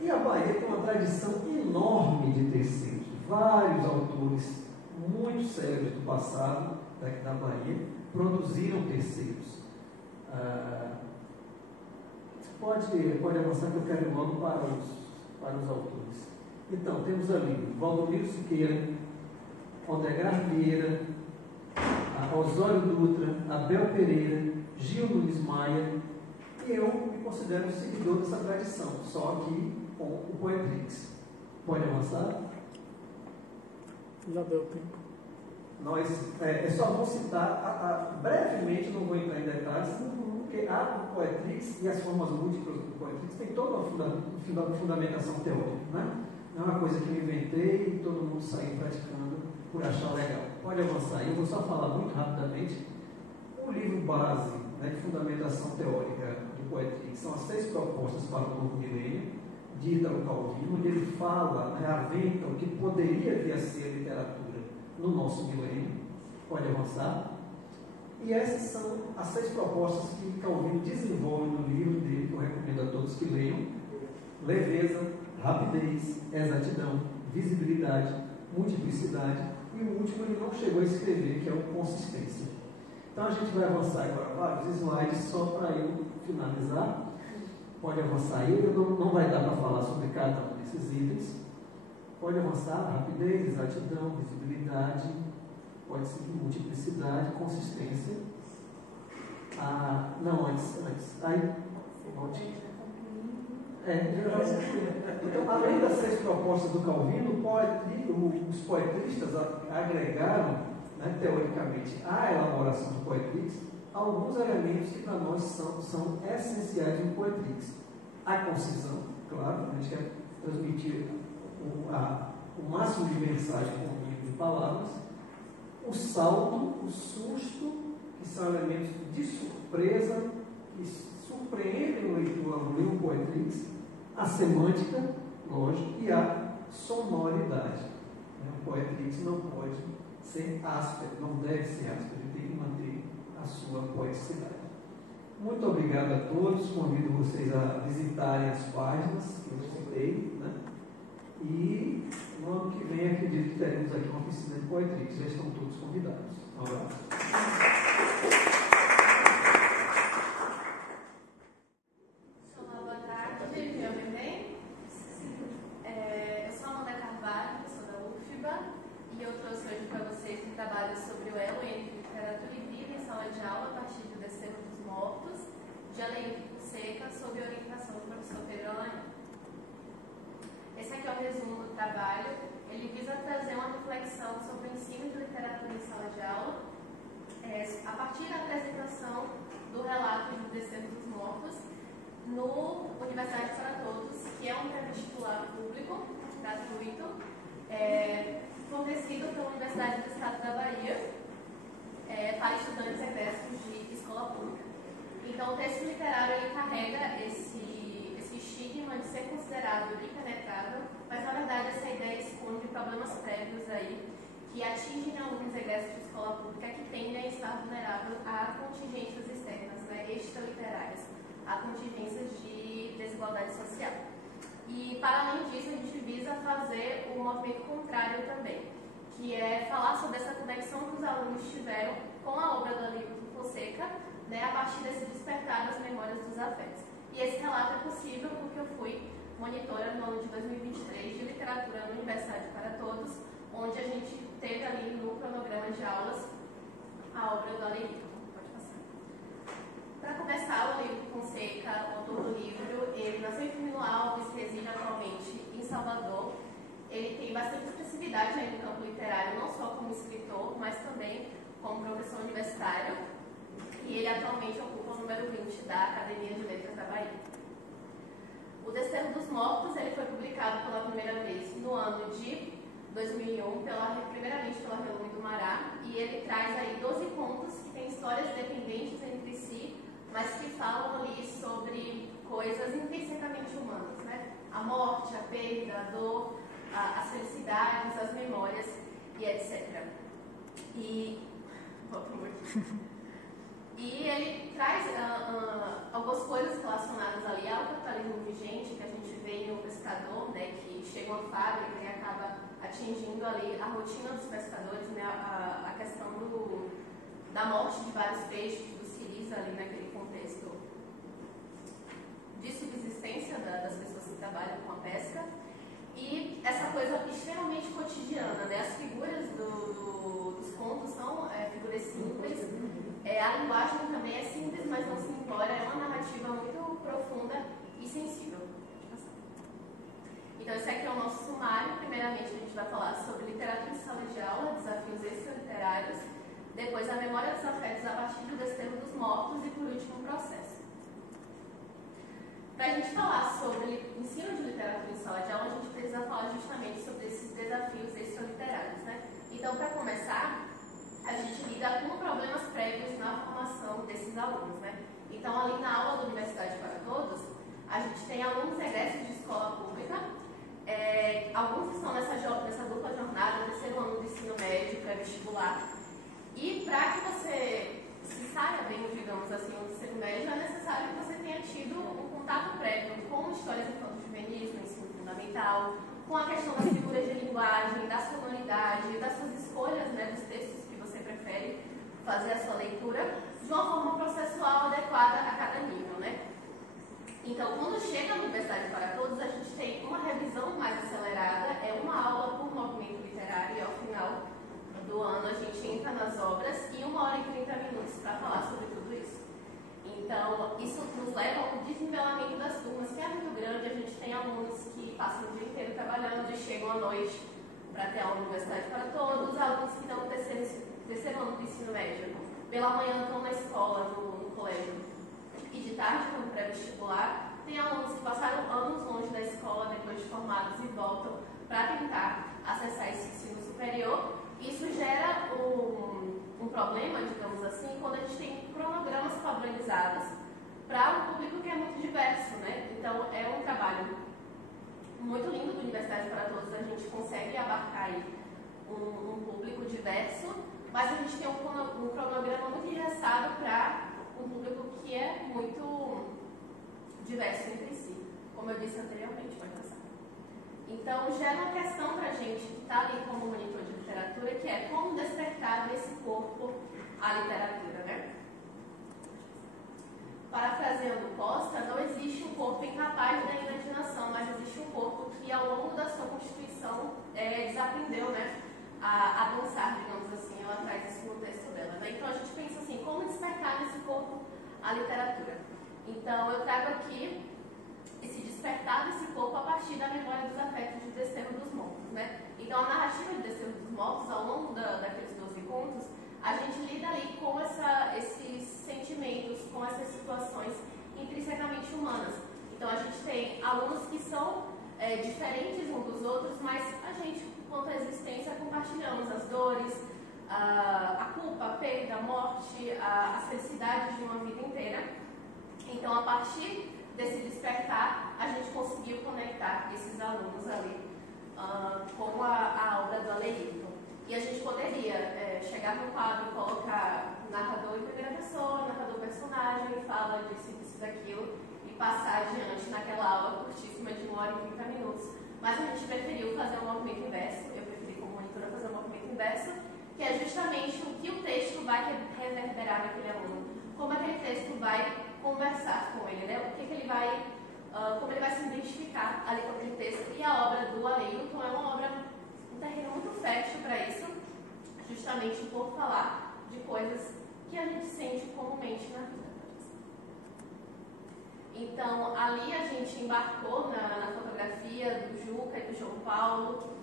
E a Bahia tem uma tradição enorme de terceiros. Vários autores muito sérios do passado, daqui da Bahia, produziram terceiros. Pode avançar que eu quero ir logo para os autores. Então, temos ali Valdomiro Siqueira, Aldegar Vieira, Osório Dutra, Abel Pereira, Gil Nunes Maia, e eu me considero um seguidor dessa tradição, só que com o Poetrix. Pode avançar? Já deu tempo. Nós só vou citar, brevemente, não vou entrar em detalhes, porque o Poetrix e as formas múltiplas do Poetrix tem toda uma fundamentação teórica, né? Não é uma coisa que eu inventei e todo mundo saiu praticando por achar legal. Pode avançar. Eu vou só falar muito rapidamente. O livro base de fundamentação teórica do Poetrix são as 6 propostas para o novo milênio. de Ítalo Calvino, onde ele fala, aventa o que poderia vir a ser a literatura no nosso milênio. Pode avançar. E essas são as 6 propostas que Calvino desenvolve no livro dele, que eu recomendo a todos que leiam: leveza, rapidez, exatidão, visibilidade, multiplicidade, e o último ele não chegou a escrever, que é o consistência. Então a gente vai avançar agora vários slides só para eu finalizar. Pode avançar aí, não vai dar para falar sobre cada um desses itens. Pode avançar: rapidez, exatidão, visibilidade, pode seguir multiplicidade, consistência. Não, antes. Aí, volte. Então, além das 6 propostas do Calvino, os poetristas agregaram, teoricamente, à elaboração do Poetrix, alguns elementos que para nós são essenciais no Poetrix. A concisão, claro, a gente quer transmitir o máximo de mensagem com o mínimo de palavras. O salto, o susto, que são elementos de surpresa, que surpreendem o leitor ao ler o Poetrix. A semântica, lógico, e a sonoridade. O Poetrix não pode ser áspero, não deve ser áspero, ele tem que manter a sua poeticidade. Muito obrigado a todos, convido vocês a visitarem as páginas que eu citei, e no ano que vem acredito que teremos aqui uma oficina de Poetrix, já estão todos convidados. Um abraço. Sobre o ensino de literatura em sala de aula, a partir da apresentação do relato do Desterro dos Mortos no Universidade para Todos, que é um pré-vestibular público, gratuito, fornecido pela Universidade do Estado da Bahia para estudantes egressos de escola pública. Então, o texto literário ele carrega esse estigma de ser considerado impenetrável, mas na verdade essa ideia esconde problemas prévios aí que atingem alunos egressos de escola pública que tendem a estar vulneráveis a contingências externas, extraliterárias, a contingências de desigualdade social. E, para além disso, a gente visa fazer o movimento contrário também, que é falar sobre essa conexão que os alunos tiveram com a obra do Hamilton Fonseca, a partir desse despertar das memórias dos afetos. E esse relato é possível porque eu fui monitora no ano de 2023 de literatura na Universidade para Todos, onde a gente teve ali no cronograma de aulas a obra do Hamilton. Pode passar. Para começar, o Hamilton Fonseca, o autor do livro, ele nasceu em Firmino Alves, reside atualmente em Salvador. Ele tem bastante expressividade aí no campo literário, não só como escritor, mas também como professor universitário. E ele atualmente ocupa o número 20 da Academia de Letras da Bahia. O Desterro dos Mortos ele foi publicado pela primeira vez no ano de 2001, primeiramente pela Relume do Mará, e ele traz aí 12 contos que têm histórias dependentes entre si, mas que falam ali sobre coisas intrinsecamente humanas, a morte, a perda, a dor, as felicidades, as memórias e etc. E ele traz algumas coisas relacionadas ali ao capitalismo vigente, que a gente vê no pescador, que chega a uma fábrica e acaba atingindo ali a rotina dos pescadores, a questão da morte de vários peixes, dos siris ali naquele contexto de subsistência das pessoas que trabalham com a pesca. E essa coisa extremamente cotidiana, as figuras dos contos são figuras simples, a linguagem também é simples, mas não simplória, é uma narrativa muito profunda e sensível. Então esse aqui é o nosso sumário. Primeiramente a gente vai falar sobre literatura em sala de aula, desafios extraliterários, depois a memória dos afetos a partir do Desterro dos Mortos e por último o processo. Para a gente falar sobre ensino de literatura em sala de aula, a gente precisa falar justamente sobre esses desafios extraliterários, Então, para começar, a gente lida com problemas prévios na formação desses alunos, Então, ali na aula da Universidade para Todos, a gente tem alunos egressos de escola pública. Alguns estão nessa dupla jornada, terceiro ano do ensino médio, pré-vestibular. E para que você se saia bem, digamos assim, no ensino médio, é necessário que você tenha tido um contato prévio com histórias infanto-juvenis no ensino fundamental, com a questão das figuras de linguagem, da sonoridade, das suas escolhas, né, dos textos que você prefere fazer a sua leitura, de uma forma processual adequada a cada nível, né? Então, quando chega a Universidade para Todos, a gente tem uma revisão mais acelerada, é uma aula por movimento literário, e ao final do ano a gente entra nas obras e 1h e 30 minutos para falar sobre tudo isso. Então, isso nos leva ao desnivelamento das turmas, que é muito grande. A gente tem alunos que passam o dia inteiro trabalhando e chegam à noite para ter aula na Universidade para Todos, alunos que estão no terceiro ano do ensino médio, pela manhã estão na escola, no colégio, e de tarde estão no pré-vestibular. Tem alunos que passaram anos longe da escola depois de formados e voltam para tentar acessar esse ensino superior. Isso gera um problema, digamos assim, quando a gente tem cronogramas padronizados para um público que é muito diverso, né? Então, é um trabalho muito lindo do Universidade para Todos, a gente consegue abarcar aí um público diverso, mas a gente tem um cronograma muito engessado para um público que é muito diverso entre si, como eu disse anteriormente, pode passar. Então, gera uma questão para a gente que está ali como monitor de literatura, que é como despertar nesse corpo a literatura, né? Parafraseando Costa, não existe um corpo incapaz da imaginação, mas existe um corpo que, ao longo da sua constituição, desaprendeu, né, a dançar, digamos assim. Ela traz isso no texto dela, né? Então, a gente pensa assim, como despertar nesse corpo a literatura? Então, eu trago aqui esse despertar desse corpo a partir da memória dos afetos de Desterro dos Mortos, né? Então, a narrativa de Desterro dos Mortos, ao longo daqueles 12 contos, a gente lida ali com esses sentimentos, com essas situações intrinsecamente humanas. Então, a gente tem alunos que são diferentes uns dos outros, mas a gente, quanto à existência, compartilhamos as dores, a culpa, a perda, a morte, as felicidades de uma vida inteira. Então, a partir desse despertar, a gente conseguiu conectar esses alunos ali com a obra do Aleilton. E a gente poderia chegar no quadro, colocar narrador em primeira pessoa, narrador personagem, fala disso, daquilo, e passar adiante naquela aula curtíssima de 1h e 30 minutos. Mas a gente preferiu fazer um movimento inverso, eu preferi como monitora fazer um movimento inverso, que é justamente o que o texto vai reverberar naquele aluno, como aquele texto vai conversar com ele, né? Como ele vai se identificar ali com aquele texto. E a obra do Aleilton é uma obra, um terreno muito fértil para isso, justamente por falar de coisas que a gente sente comumente na vida. Então, ali a gente embarcou na fotografia do Juca e do João Paulo,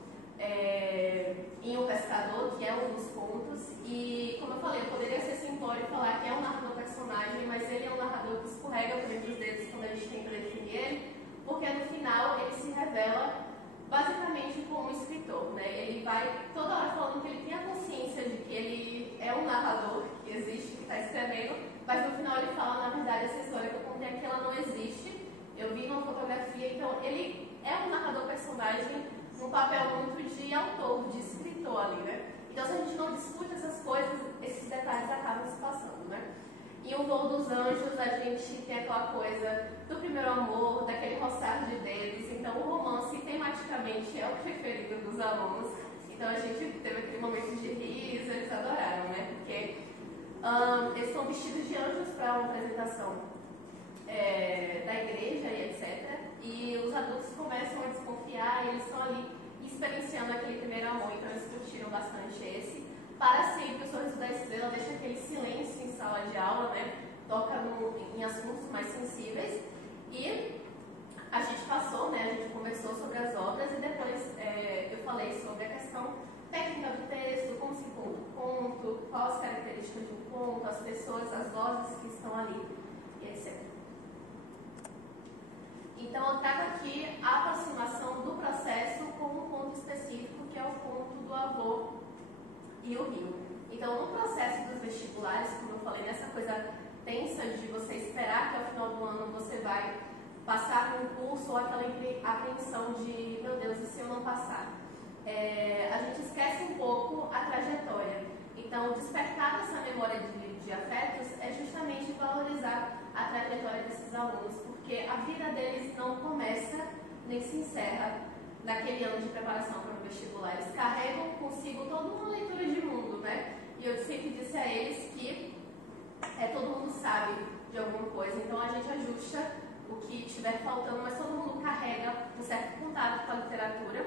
em O Pescador, que é um dos contos, e como eu falei, eu poderia ser simplório e falar que é um narrador personagem, mas ele é um narrador que escorrega por entre os dedos quando a gente tenta definir ele, porque no final ele se revela basicamente como um escritor, né? Ele vai toda hora falando que ele tem a consciência de que ele é um narrador que existe, que está escrevendo, mas no final ele fala, na verdade, essa história que eu contei aqui, ela não existe, eu vi numa fotografia, então ele é um narrador personagem num papel muito de autor, de escritor ali, né? Então, se a gente não discute essas coisas, esses detalhes acabam se passando, né? Em O Voo dos Anjos, a gente tem aquela coisa do primeiro amor, daquele roçar de dedos. Então, o romance, tematicamente, é o preferido dos alunos. Então, a gente teve aquele momento de riso, eles adoraram, né? Porque eles estão vestidos de anjos para uma apresentação da igreja e etc. E os adultos começam a desconfiar, e eles estão ali experienciando aquele primeiro amor, então eles curtiram bastante esse. Para Sempre, O Sorriso da Estrela deixa aquele silêncio em sala de aula, né? Toca em assuntos mais sensíveis. E a gente passou, né? A gente conversou sobre as obras e depois eu falei sobre a questão técnica do texto, como se conta o conto, quais as características de um conto, as pessoas, as vozes que estão ali, e etc. Então, eu trago aqui a aproximação do processo com um ponto específico, que é o ponto do avô e o rio. Então, no processo dos vestibulares, como eu falei, nessa coisa tensa de você esperar que ao final do ano você vai passar num curso ou aquela apreensão de, meu Deus, e se eu não passar? A gente esquece um pouco a trajetória. Então, despertar essa memória de afetos é justamente valorizar a trajetória desses alunos, porque a vida deles não começa nem se encerra naquele ano de preparação para o vestibular. Eles carregam consigo toda uma leitura de mundo, né? E eu sempre disse a eles que todo mundo sabe de alguma coisa, então a gente ajusta o que estiver faltando, mas todo mundo carrega um certo contato com a literatura,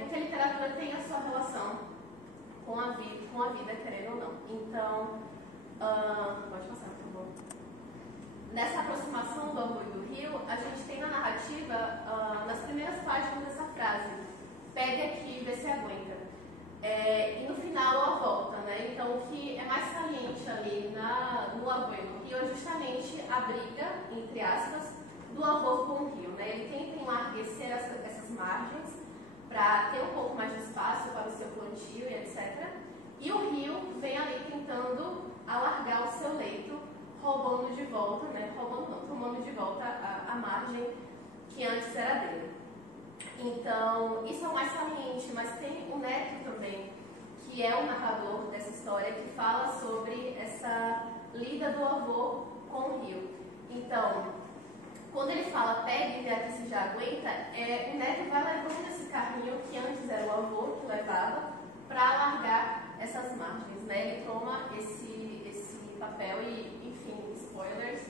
porque a literatura tem a sua relação com a vida, querendo ou não. Então, pode passar, por favor. Nessa aproximação do avô e do rio, a gente tem na narrativa, nas primeiras páginas, essa frase: pegue aqui e vê se aguenta. E no final ela volta, né? Então o que é mais saliente ali no avô e no rio é justamente a briga, entre aspas, do avô com o rio, né? Ele tenta enlarguecer essas margens para ter um pouco mais de espaço para o seu plantio e etc. E o rio vem ali tentando alargar o seu leito, roubando de volta, né? Tomando de volta a margem que antes era dele. Então, isso é o mais saliente, mas tem o Neto também, que é o narrador dessa história, que fala sobre essa lida do avô com o rio. Então, quando ele fala pegue, Neto, se já aguenta, o Neto vai levando esse carrinho, que antes era o avô que levava, para alargar essas margens, né? Ele toma esse papel e, enfim, spoilers,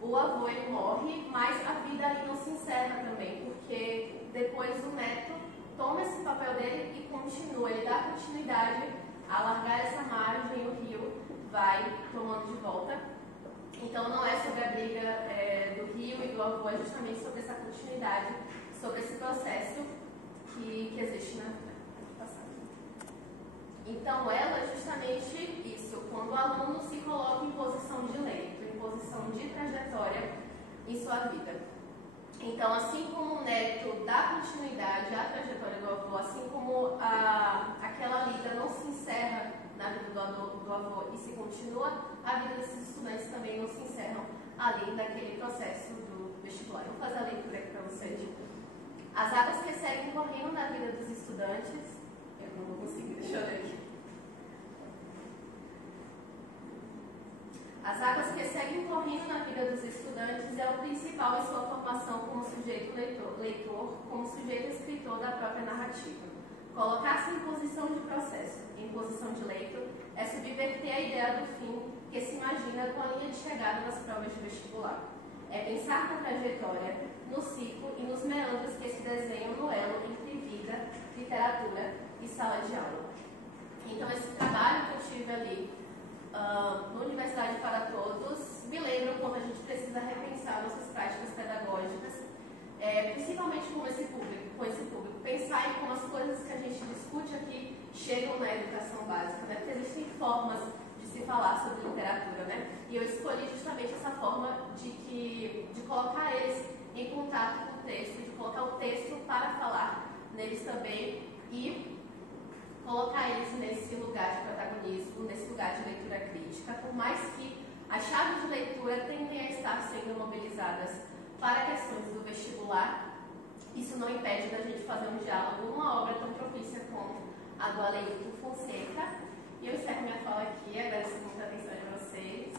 o avô ele morre, mas a vida ali não se encerra também, porque depois o Neto toma esse papel dele e continua, ele dá continuidade a alargar essa margem e o rio vai tomando de volta. Então não é sobre a briga do rio e do avô, é justamente sobre essa continuidade, sobre esse processo que existe na vida. Então ela é justamente isso, quando o aluno se coloca em posição de leito, em posição de trajetória em sua vida. Então, assim como o Neto dá continuidade à trajetória do avô, assim como aquela lida não se encerra na vida do avô e se continua, a vida desses estudantes também não se encerram além daquele processo do vestibular. Eu vou fazer a leitura aqui para vocês. As águas que seguem correndo na vida dos estudantes... Eu não vou conseguir, deixa eu ler aqui. As águas que seguem correndo na vida dos estudantes é o principal em sua formação como sujeito leitor, como sujeito escritor da própria narrativa. Colocar-se em posição de processo, em posição de leito, é subverter a ideia do fim que se imagina com a linha de chegada das provas de vestibular. É pensar na trajetória, no ciclo e nos meandros que se desenham no elo entre vida, literatura e sala de aula. Então, esse trabalho que eu tive ali no Universidade para Todos me lembra o quanto a gente precisa repensar nossas práticas pedagógicas, principalmente com esse público, pensar em como as coisas que a gente discute aqui chegam na educação básica, né? Porque existem formas de se falar sobre literatura, né? E eu escolhi justamente essa forma de colocar eles em contato com o texto, de colocar o texto para falar neles também e colocar eles nesse lugar de protagonismo, nesse lugar de leitura crítica, por mais que as chaves de leitura tendem a estar sendo mobilizadas para questões do vestibular, isso não impede da gente fazer um diálogo numa obra tão propícia como a do Aleilton Fonseca. E eu encerro minha fala aqui, agradeço muito a atenção de vocês.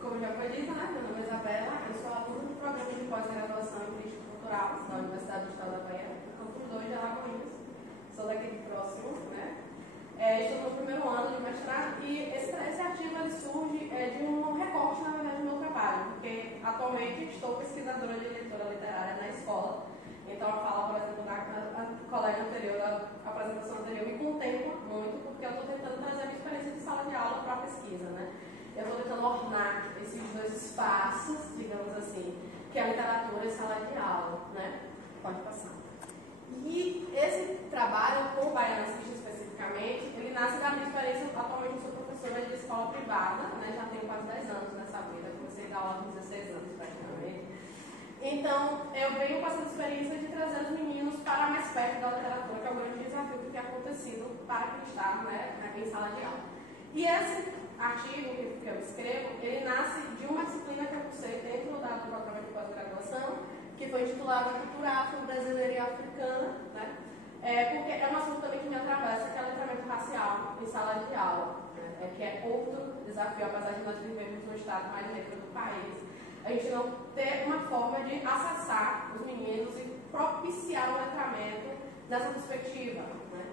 Como já foi dito, né? Meu nome é Isabela, eu sou aluna do programa de pós-graduação em Crítica Cultural da Universidade do Estado da Bahia, campus 2 de Alagoinhas. Sou daqui próximo, né? Estou no primeiro ano de mestrado e esse artigo ele surge de um recorte, na verdade, do meu trabalho, porque atualmente estou pesquisadora de leitura literária na escola. Então, a fala, por exemplo, da colega anterior, da apresentação anterior, me contempla muito, porque eu estou tentando trazer a minha experiência de sala de aula para a pesquisa, né? Eu estou tentando ornar esses dois espaços, digamos assim, que é a literatura e a sala de aula, né? Pode passar. E esse trabalho, com o Baiana Assiste especificamente, ele nasce da minha experiência. Atualmente eu sou professora de escola privada, né? Já tenho quase 10 anos nessa vida, comecei a dar aula com 16 anos praticamente. Então, eu venho com essa experiência de trazer os meninos para mais perto da literatura, que é o grande desafio que tem acontecido para quem está, né, aqui em sala de aula. E esse artigo que eu escrevo, ele nasce de uma disciplina que eu cursei dentro do programa de pós-graduação, que foi intitulada Cultura Afro-Brasileira e Africana, né? Porque é um assunto também que me atravessa, que é o letramento racial em sala de aula, né? Que é outro desafio, apesar de nós vivermos no estado mais negro do país. A gente não ter uma forma de acessar os meninos e propiciar o letramento nessa perspectiva, né?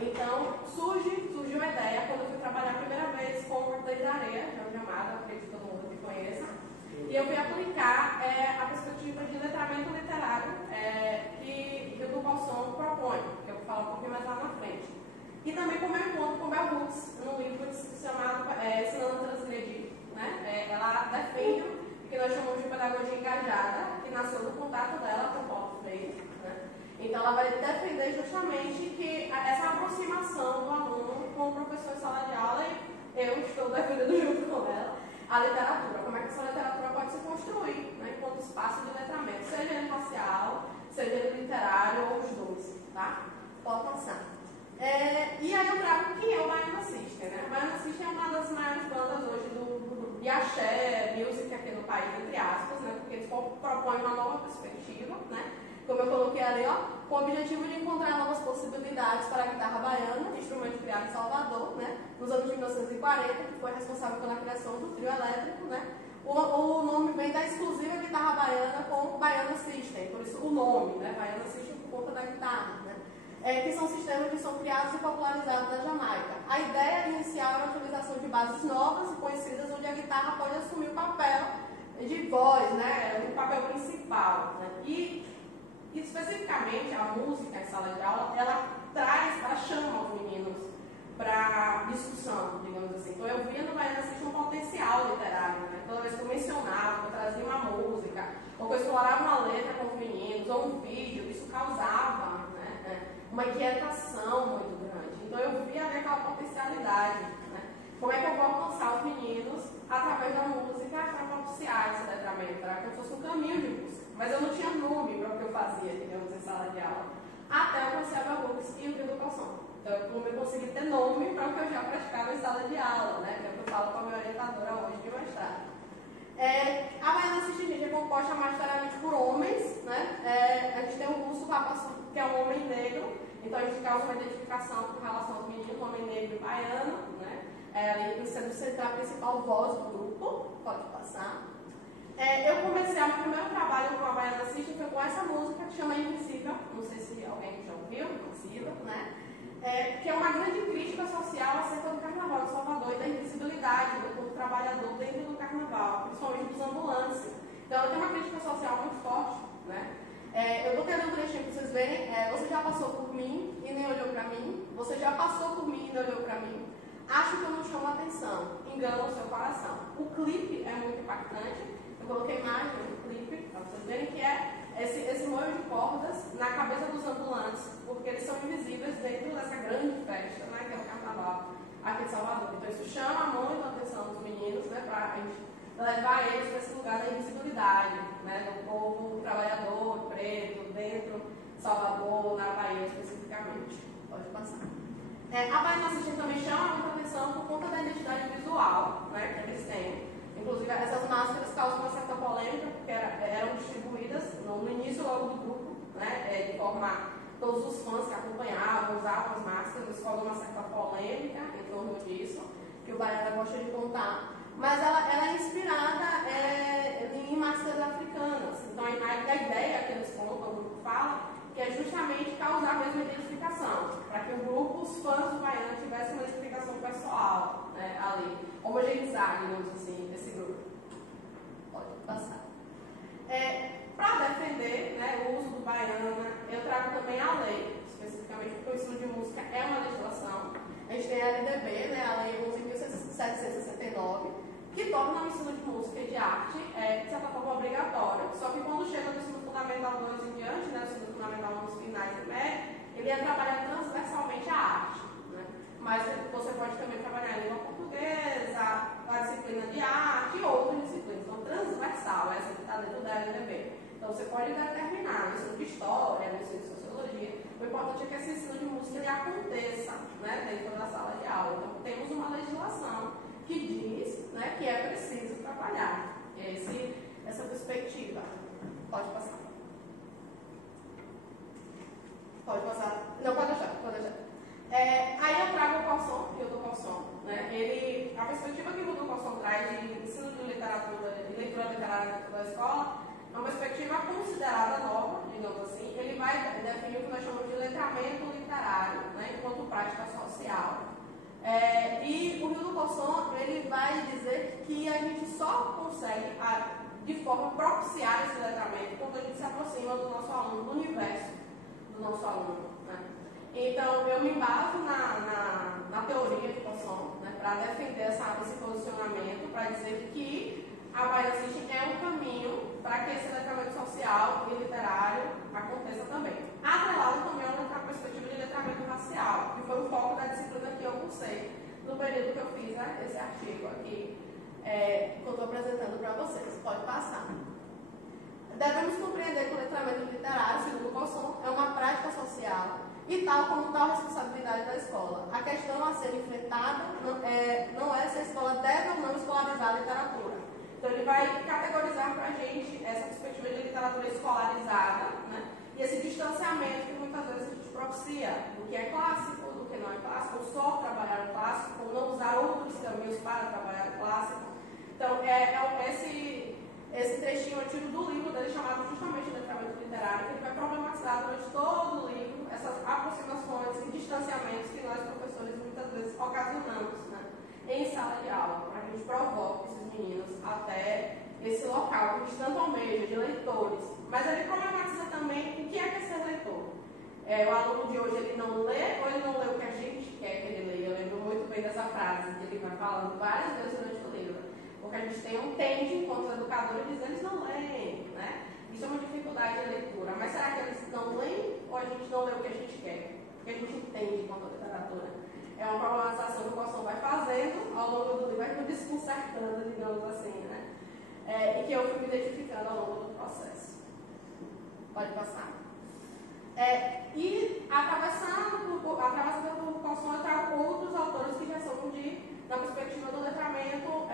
Então, surgiu uma ideia quando eu fui trabalhar a primeira vez com o Portões da Areia, João Amado, acredito que todo mundo que conheça, e eu fui aplicar a perspectiva de letramento literário que o Dubalson propõe, que eu vou falar um pouquinho mais lá na frente. E também com o meu encontro com Bell Hooks, num livro chamado Ensinando a Transgredir, né? Ela defende o que nós chamamos de pedagogia engajada, que nasceu do contato dela com o Paulo Freire, né? Então ela vai defender justamente que essa aproximação do aluno com o professor em sala de aula, e eu estou defendendo junto com ela, a literatura, como é que essa literatura pode se construir, né, enquanto espaço de letramento, seja ele racial, seja ele literário ou os dois, tá? Pode passar. E aí eu trago quem é o Baiana System, né? O Baiana System é uma das maiores bandas hoje de axé, music aqui no país, entre aspas, né? Porque eles propõem uma nova perspectiva, né? Como eu coloquei ali, ó, com o objetivo de encontrar novas possibilidades para a guitarra baiana, instrumento criado em Salvador, né? Nos anos de 1940, que foi responsável pela criação do trio elétrico, né? O nome vem da exclusiva guitarra baiana com Baiana System, por isso o nome, né? Baiana System por conta da guitarra, né? Que são sistemas que são criados e popularizados na Jamaica. A ideia inicial era a utilização de bases novas e conhecidas, onde a guitarra pode assumir o papel de voz, né? O papel principal, né? E especificamente a música em sala de aula, ela chama os meninos para discussão, digamos assim. Então eu via no Baiana System um potencial literário, né? Toda vez que eu mencionava, que eu trazia uma música, ou que eu explorava uma letra com os meninos, ou um vídeo, isso causava, né, uma inquietação muito grande. Então eu via ali aquela potencialidade, né? Como é que eu vou alcançar os meninos através da música para propiciar esse letramento? Era como se fosse um caminho de busca. Mas eu não tinha nome para o que eu fazia, digamos, em sala de aula. Até eu conhecer a Bell Hooks e o Educação. Então, eu consegui ter nome para o que eu já praticava em sala de aula, né? Que é o que eu falo com a minha orientadora hoje de mestrado. A Baiana System é composta majoritariamente por homens, né? A gente tem um curso que é um homem negro, então a gente causa uma identificação com relação aos meninos, homem negro e baiano, né? Ali sendo a principal voz do grupo, pode passar. Eu comecei o meu primeiro trabalho com a Baiana System foi com essa música que chama Invisível, não sei se alguém já ouviu, Invisível, né? Que é uma grande crítica social acerca do Carnaval de Salvador e da invisibilidade do povo trabalhador dentro do Carnaval, principalmente dos ambulantes. Então ela tem uma crítica social muito forte, né? Eu vou ter um trechinho para vocês verem. Você já passou por mim e nem olhou para mim. Você já passou por mim e não olhou para mim. Acho que eu não chamo atenção. Engana o seu coração. O clipe é muito impactante. Eu coloquei imagem no clipe, para vocês verem que é esse molho de cordas na cabeça dos ambulantes, porque eles são invisíveis dentro dessa grande festa, né, que é o Carnaval aqui de Salvador. Então isso chama muito a atenção dos meninos, né, para a gente levar eles para esse lugar da invisibilidade, né, do povo trabalhador, preto, dentro de Salvador, na Bahia especificamente. Pode passar. A Baiana System também chama muita atenção por conta da identidade visual, né, que eles têm. Inclusive, essas máscaras causam uma certa polêmica, porque eram distribuídas no início logo do grupo, né, de forma todos os fãs que acompanhavam, usavam as máscaras, isso causou uma certa polêmica em torno disso, que o Baiana gosta de contar. Mas ela é inspirada em máscaras africanas. Então, a ideia que eles contam, o grupo fala, que é justamente causar a mesma identificação, para que o grupo, os fãs do Baiana, tivessem uma identificação pessoal, né, ali, homogeneizar, digamos assim, esse grupo. Pode passar. Para defender, né, o uso do Baiana, eu trago também a lei, especificamente porque o ensino de música é uma legislação. A gente tem a LDB, né, a Lei 11.769, que torna o ensino de música e de arte, de certa forma, obrigatório. Só que quando chega no ensino fundamental 2 em diante, né, o ensino fundamental nos finais do médio, ele ia trabalhar transversalmente a arte. Né? Mas você pode também trabalhar em língua portuguesa, a disciplina de arte e outras disciplinas. Então, transversal, essa que está dentro da LDB. Então, Então você pode determinar no ensino de história, no ensino de sociologia, o importante é que esse ensino de música ele aconteça, né, dentro da sala de aula. Então temos uma legislação que diz, né, que é preciso trabalhar. Essa perspectiva. Pode passar. Pode passar. Não, pode deixar. Aí eu trago o Colson e o do Colson. Né? A perspectiva que o do Colson traz de ensino de literatura e leitura literária dentro da escola é uma perspectiva considerada nova, digamos assim. Ele vai definir o que nós chamamos de letramento literário, né, enquanto prática social. E o Rio do Colson, ele vai dizer que a gente só consegue, de forma propiciar esse letramento, quando a gente se aproxima do nosso aluno, do universo do nosso aluno. Né? Então, eu me embaso na teoria de Colson, né, para defender esse posicionamento, para dizer que a Bias System é um caminho para que esse letramento social e literário aconteça também. Atrelado também a perspectiva de letramento racial, que foi o foco da disciplina que eu cursei no período que eu fiz, né, esse artigo aqui, que eu estou apresentando para vocês. Pode passar. Devemos compreender que o letramento literário, segundo Colson, é uma prática social e tal como tal responsabilidade da escola. A questão a ser enfrentada não é se a escola deve ou não escolarizar a literatura. Então ele vai categorizar para a gente essa perspectiva de literatura escolarizada, né? E esse distanciamento que muitas vezes a gente propicia do que é clássico, do que não é clássico, ou só trabalhar o clássico, ou não usar outros caminhos para trabalhar o clássico. Então esse trechinho eu tiro do livro dele chamado justamente Letramento Literário, que ele vai problematizar durante todo o livro essas aproximações e distanciamentos que nós professores muitas vezes ocasionamos, né, em sala de aula, para que a gente provoque esses meninos até esse local que a gente tanto almeja, de leitores. Mas ele problematiza também o que é ser leitor. O aluno de hoje ele não lê ou ele não lê o que a gente quer que ele leia. Eu lembro muito bem dessa frase que ele vai falando várias vezes durante o livro. Porque a gente tende, enquanto educador, e diz eles não leem, né? Isso é uma dificuldade de leitura. Mas será que eles não leem ou a gente não lê o que a gente quer? O que a gente entende enquanto literatura? É uma problematização que o Colson vai fazendo ao longo do livro, vai desconcertando, digamos assim, né? E que eu fui me identificando ao longo do processo. Pode passar. E atravessando por Colson, eu trago outros autores que já são na perspectiva do letramento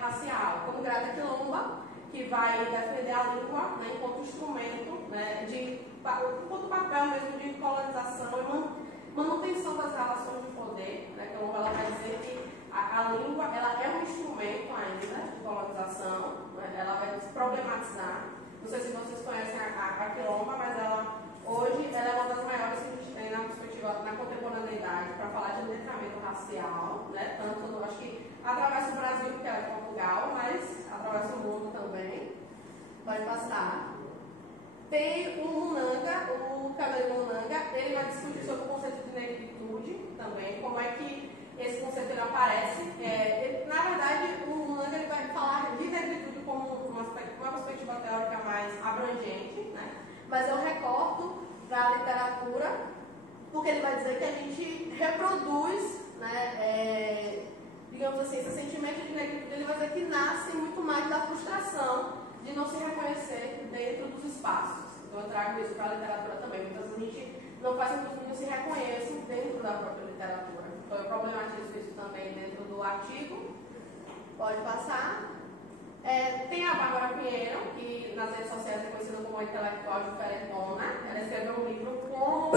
racial, como Grada Quilomba, que vai defender a língua, né, enquanto instrumento, né, enquanto papel mesmo de colonização e manutenção das relações de poder. Né, Quilomba ela vai dizer que a língua ela é um instrumento ainda de colonização, né, ela vai problematizar. Não sei se vocês conhecem a Quilomba, mas hoje ela é uma das maiores que a gente tem na perspectiva, na contemporaneidade, para falar de letramento racial, né? Tanto, acho que atravessa o Brasil, que é Portugal, mas atravessa o mundo também. Pode passar. Tem o Munanga, o Camilo Munanga, ele vai discutir sobre o conceito de negritude também, como é que esse conceito ele aparece. Na verdade, o Munanga ele vai falar de negritude como uma perspectiva teórica mais abrangente, né? Mas eu recorto para a literatura, porque ele vai dizer que a gente reproduz, né, digamos assim, esse sentimento de negritude, ele vai dizer que nasce muito mais da frustração de não se reconhecer dentro dos espaços. Então eu trago isso para a literatura também. Muitas vezes a gente não faz com que os meninos se reconheçam dentro da própria literatura. Então eu problematizo isso também dentro do artigo. Pode passar. Tem a Bárbara Pinheiro, que nas redes sociais é conhecida como intelectual diferentona. Ela escreveu um livro Como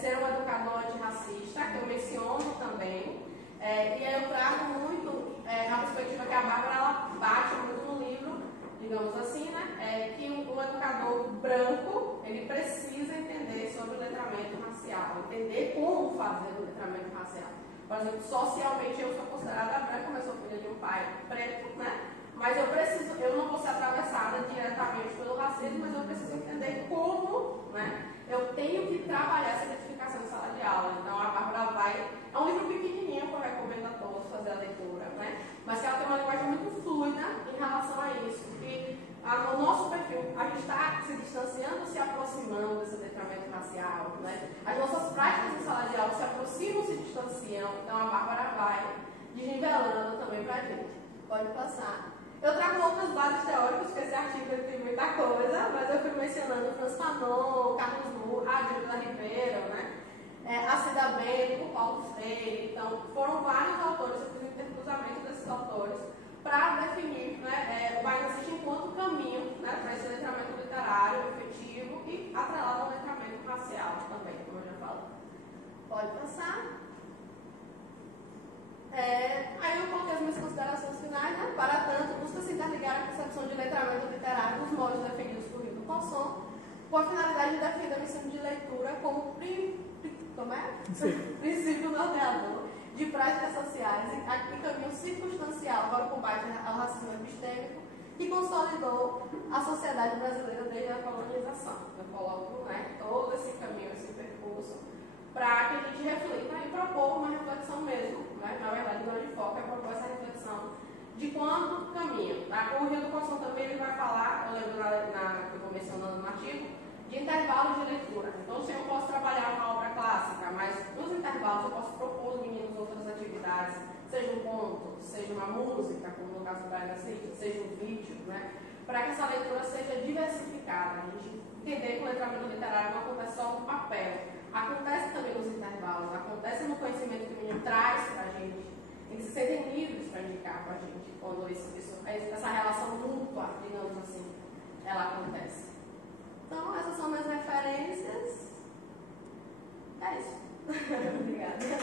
Ser um Educador Antirracista, que eu menciono também. E aí eu trago muito a perspectiva que a Bárbara ela bate muito no livro, digamos assim, né? Que um educador branco ele precisa entender sobre o letramento racial, entender como fazer o letramento racial. Por exemplo, socialmente eu sou considerada branca, mas sou filha de um pai preto, né? Mas eu não vou ser atravessada diretamente pelo racismo, mas eu preciso entender como, né, eu tenho que trabalhar essa identificação em sala de aula. Então a Bárbara é um livro pequenininho que eu recomendo a todos fazer a leitura, né, mas que ela tem uma linguagem muito fluida em relação a isso, que no nosso perfil, a gente está se distanciando, se aproximando desse letramento racial, né, as nossas práticas em sala de aula se aproximam, se distanciam, então a Bárbara vai desnivelando também para a gente. Pode passar. Eu trago outras bases teóricas, porque esse artigo tem muita coisa, mas eu fui mencionando Franz Fanon, Carlos Moore, Adilda Ribeiro, né? A Cida Bento, o Paulo Freire. Então, foram vários autores, eu fiz um intercruzamento desses autores para definir, né, o Bahia Assiste enquanto caminho, né, para esse letramento literário efetivo e atrelado ao letramento racial também, como eu já falei. Pode passar. Aí eu coloquei as minhas considerações finais, né? Para tanto, busca-se interligar a concepção de letramento literário dos modos defendidos por Rio do Poisson, com a finalidade de definir a missão de leitura como princípio norteador de práticas sociais e caminho circunstancial para o combate ao racismo epistêmico que consolidou a sociedade brasileira desde a colonização. Eu coloco, né, todo esse caminho, esse percurso, para que a gente reflita e propor uma reflexão mesmo. Né? Na verdade, o grande foco é propor essa reflexão de quanto caminho. O Rio do Poisson também ele vai falar, eu lembro que eu estou mencionando no artigo, de intervalos de leitura. Então, se eu posso trabalhar uma obra clássica, mas nos intervalos eu posso propor aos meninos outras atividades, seja um conto, seja uma música, como no caso do Bahia Assiste, seja um vídeo, né? Para que essa leitura seja diversificada. A gente entender que o letramento literário não acontece só no papel, acontece também nos intervalos, acontece no conhecimento que o menino traz para a gente. Eles se sentem livres para indicar para a gente quando essa relação mútua, digamos assim, ela acontece. Então, essas são minhas referências. É isso. Obrigada. Deixa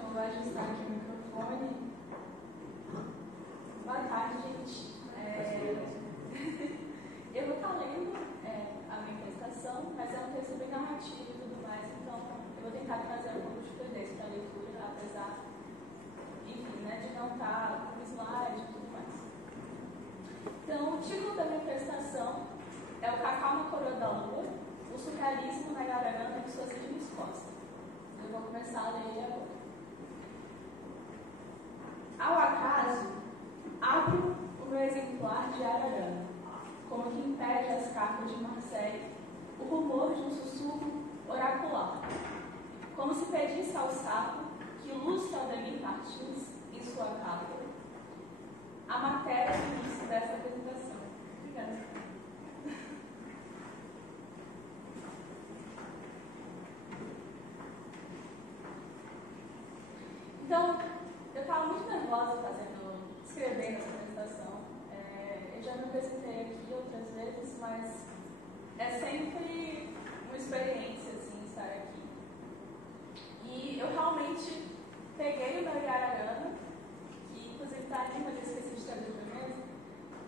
eu ajustar aqui o microfone. Boa tarde, gente. Eu vou estar lendo a minha apresentação, mas é um texto bem narrativo e tudo mais, então eu vou tentar trazer um pouco de fluidez para a leitura, apesar, enfim, né, de não estar com slide e tudo mais. Então, o título da minha apresentação é O Cacau na Coroa da Lua, o surrealismo na Yararana e suas íngremes costas. Eu vou começar a ler agora. Ao acaso, abro o meu exemplar de Yararana, como que impede as cartas de Marseille o rumor de um sussurro oracular, como se pedisse ao sapo que ilustre Aldemir Martins em sua cápsula a matéria do início dessa apresentação. Obrigada. Então, eu estava muito nervosa escrevendo essa apresentação. Eu já me apresentei aqui outras vezes, mas é sempre uma experiência, assim, estar aqui. E eu realmente peguei o meu Yararana, que inclusive está ali, mas eu esqueci de trazer para mesa,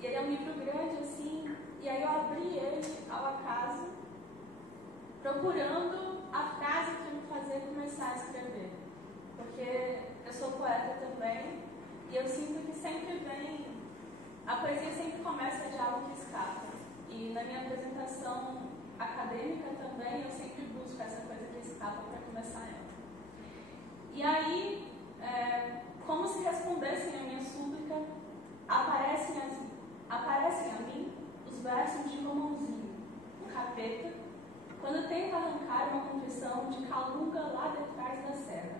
e ele é um livro grande, assim, e aí eu abri ele ao acaso, procurando a frase que me fazia começar a escrever. Porque eu sou poeta também, e eu sinto que sempre vem, a poesia sempre começa de algo que escapa. E na minha apresentação acadêmica também, eu sempre busco essa coisa que escapa para começar ela. E aí, como se respondessem a minha súplica, aparecem a mim os versos de Romãozinho, o capeta, quando tenta arrancar uma confissão de Calunga lá detrás da serra.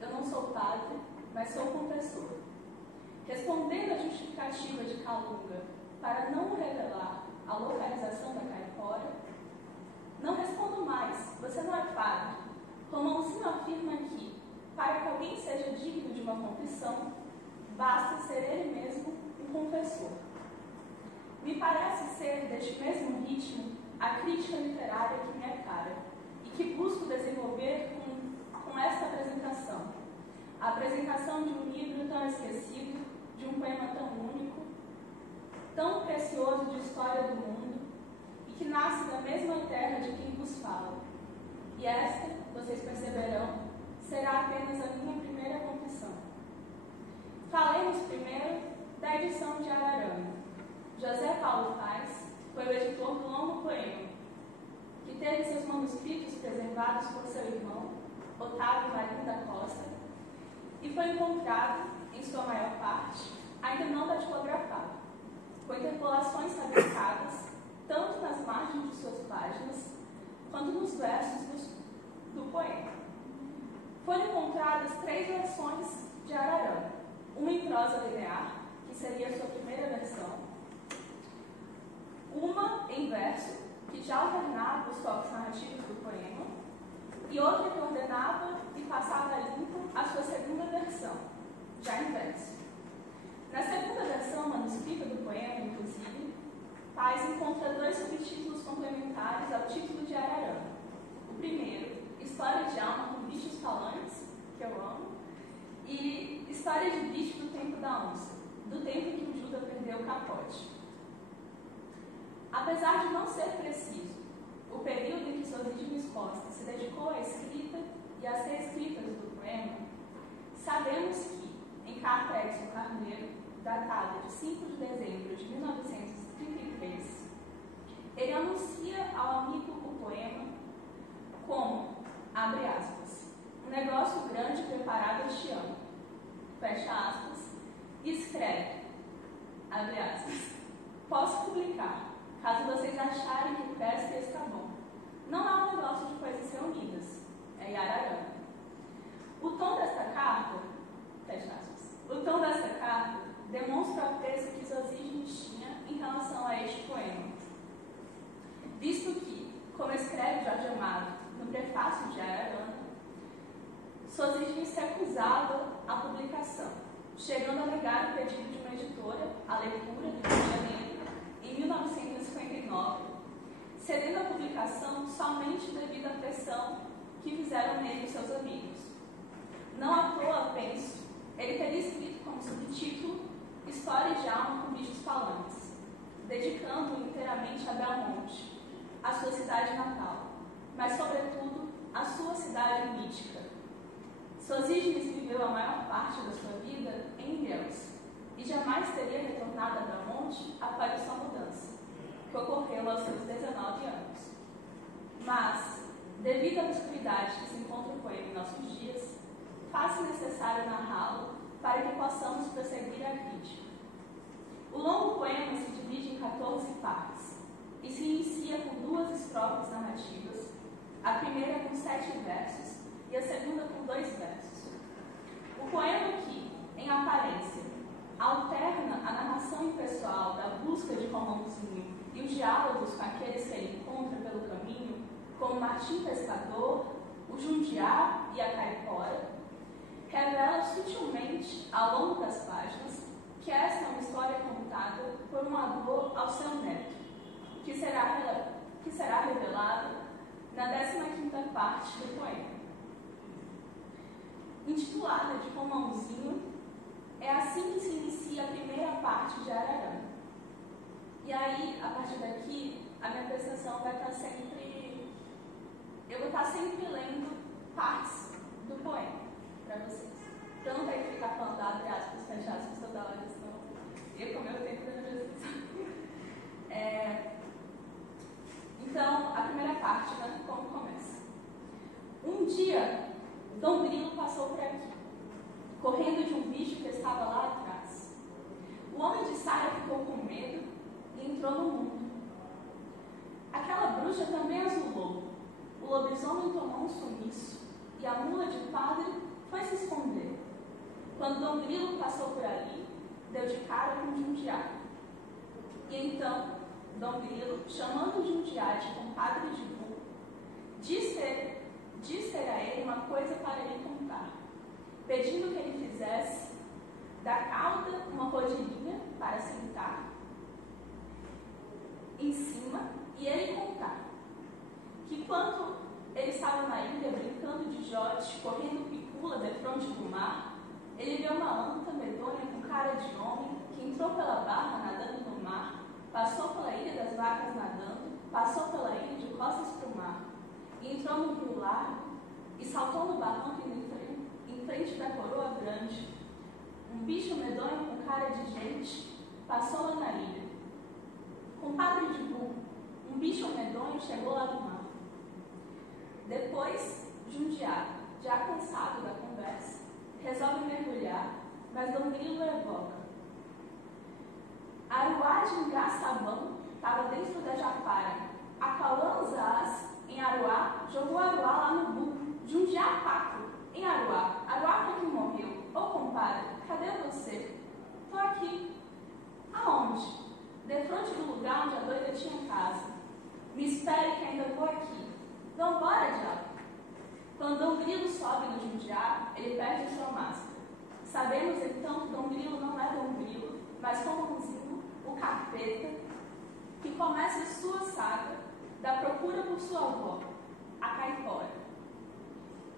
Eu não sou padre, mas sou confessor. Respondendo a justificativa de Calunga para não revelar a localização da caipora, não respondo mais, você não é padre. Romãozinho afirma que, para que alguém seja digno de uma confissão, basta ser ele mesmo um confessor. Me parece ser, deste mesmo ritmo, a crítica literária que me é cara e que busco desenvolver com esta apresentação. A apresentação de um livro tão esquecido, de um poema tão único, tão precioso de história do mundo e que nasce da mesma terra de quem vos fala. E esta, vocês perceberão, será apenas a minha primeira confissão. Falemos primeiro da edição de Yararana. José Paulo Paes foi o editor do longo poema, que teve seus manuscritos preservados por seu irmão, Otávio Marinho da Costa, e foi encontrado, em sua maior parte, ainda não datilografado, com interpolações fabricadas tanto nas margens de suas páginas, quanto nos versos do poema. Foram encontradas 3 versões de Ararã. Uma em prosa linear, que seria a sua primeira versão. Uma em verso, que já alternava os focos narrativos do poema. E outra que ordenava e passava a limpo a sua segunda versão, já em verso. Na segunda versão manuscrita do poema, inclusive, Paz encontra 2 subtítulos complementares ao título de Ararã. O primeiro, História de Alma com Bichos Falantes, que eu amo, e História de Bicho do Tempo da Onça, do tempo em que o Judas perdeu o capote. Apesar de não ser preciso o período em que Sosígenes Costa se dedicou à escrita e às reescritas do poema, sabemos que, em Carta a Edson Carneiro, datada de 5 de dezembro de 1933, ele anuncia ao amigo o poema como, abre aspas, um negócio grande preparado este ano, fecha aspas, e escreve, abre aspas, posso publicar, caso vocês acharem que presta e está bom. Não é um negócio de coisas reunidas, é Ararã. O tom desta carta, fecha aspas, o tom desta carta demonstra o apreço que Sosígenes tinha em relação a este poema. Visto que, como escreve Jorge Amado no prefácio de Ararã, Sosígenes recusava a publicação, chegando a negar o pedido de uma editora, a leitura do Rio de Janeiro, em 1959, cedendo a publicação somente devido à pressão que fizeram nele os seus amigos. Não à toa, penso, ele teria escrito como subtítulo História de Alma com Bichos Falantes, dedicando-o inteiramente a Belmonte, a sua cidade natal, mas, sobretudo, a sua cidade mítica. Sosígenes viveu a maior parte da sua vida em Ilhéus e jamais teria retornado a Belmonte após sua mudança, que ocorreu aos seus 19 anos. Mas, devido à obscuridade que se encontra o poema em nossos dias, faz-se necessário narrá-lo para que possamos prosseguir a crítica. O longo poema se divide em 14 partes e se inicia com 2 estrofes narrativas, a primeira com 7 versos e a segunda com 2 versos. O poema que, em aparência, alterna a narração impessoal da busca de Romãozinho e os diálogos com aqueles que ele encontra pelo caminho, como Martim Pescador, o Jundiá e a Caipora, revela sutilmente, ao longo das páginas, que esta é uma história contada por um avô ao seu neto, que será revelado na 15ª parte do poema. Intitulada de Romãozinho, é assim que se inicia a primeira parte de Ararã. E aí, a partir daqui, a minha prestação vai estar sempre... Eu vou estar sempre lendo partes do poema para vocês. Então não tem que ficar falando abre aspas, fecha aspas toda hora, senão eu com o meu tempo da prestação. Então, a primeira parte, né, como começa. Um dia, Dom Grilo passou por aqui, correndo de um bicho que estava lá atrás. O homem de saia ficou com medo e entrou no mundo. Aquela bruxa também azulou. O lobisomem tomou um sumiço e a mula de padre foi se esconder. Quando Dom Grilo passou por ali, deu de cara com Jundiá. E então, Dom Grilo, chamando Jundiá de compadre de burro, diz ter a ele uma coisa para lhe contar, pedindo que ele fizesse da cauda uma rodilhinha para sentar em cima e ele contar que quando ele estava na ilha brincando de jote, correndo picula defronte do mar, ele viu uma anta medonha com cara de homem que entrou pela barra nadando no mar, passou pela ilha das vacas nadando, passou pela ilha de costas para o mar, e entrou no rio largo e saltou no barranco em frente da coroa grande. Um bicho medonho com cara de gente passou lá na ilha. Compadre de burro, um bicho medonho chegou lá no mar. Depois, Jundiá, já cansado da conversa, resolve mergulhar, mas Dom Grilo evoca. Aruá de Engaçabão estava dentro da Japara. Acauã Zaz em Aruá Grilo sobe no Jundiá, ele perde sua máscara. Sabemos então que Dom Grilo não é Dom Grilo, mas Romãozinho, o capeta, que começa sua saga da procura por sua avó, a Caipora.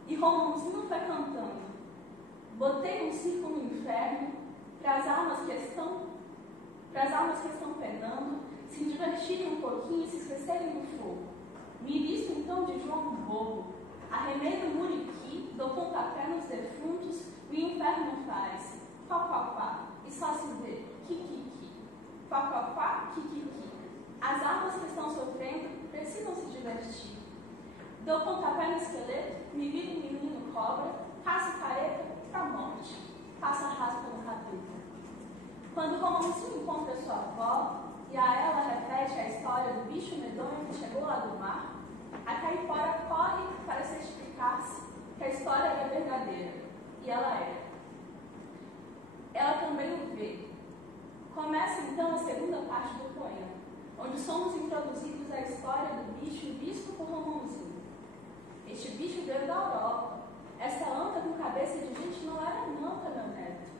E Romãozinho vai cantando: botei um circo no inferno para as almas que estão penando se divertirem um pouquinho e se esquecerem do fogo. Me visto então de João Bobo, arremei no muriqui, dou pontapé nos defuntos, o inferno faz quá, quá, quá, e só se vê ki, quá, quá, quá, ki. As almas que estão sofrendo precisam se divertir. Dou pontapé no esqueleto, me viro um menino cobra, faço careta pra morte, faço a raspa no cabelo. Quando Romãozinho encontra sua avó e a ela repete a história do bicho medonho que chegou lá do mar, a Caipora corre para certificar-se que a história é verdadeira. E ela é. Ela também o vê. Começa então a segunda parte do poema, onde somos introduzidos à história do bicho visto por Romãozinho. Este bicho veio da Europa. Essa anta com cabeça de gente não era nanta, meu neto.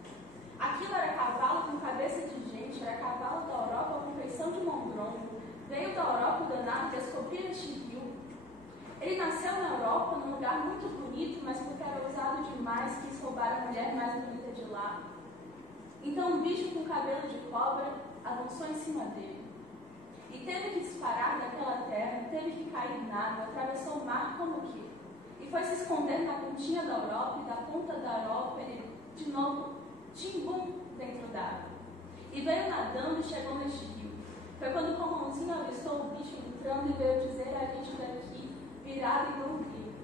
Aquilo era cavalo com cabeça de gente, era cavalo da Europa com feição de mondrongo. Veio da Europa o danado descobrir este rio. Ele nasceu na Europa, num lugar muito bonito, mas porque era ousado demais, quis roubar a mulher mais bonita de lá. Então um bicho com cabelo de cobra avançou em cima dele. E teve que disparar daquela terra, teve que cair na água, atravessou o mar como que. E foi se esconder na pontinha da Europa, e da ponta da Europa ele, de novo, timbum dentro d'água. E veio nadando e chegou neste rio. Foi quando o Romãozinho avistou o bicho entrando e veio dizer a gente daqui, virado em um rio.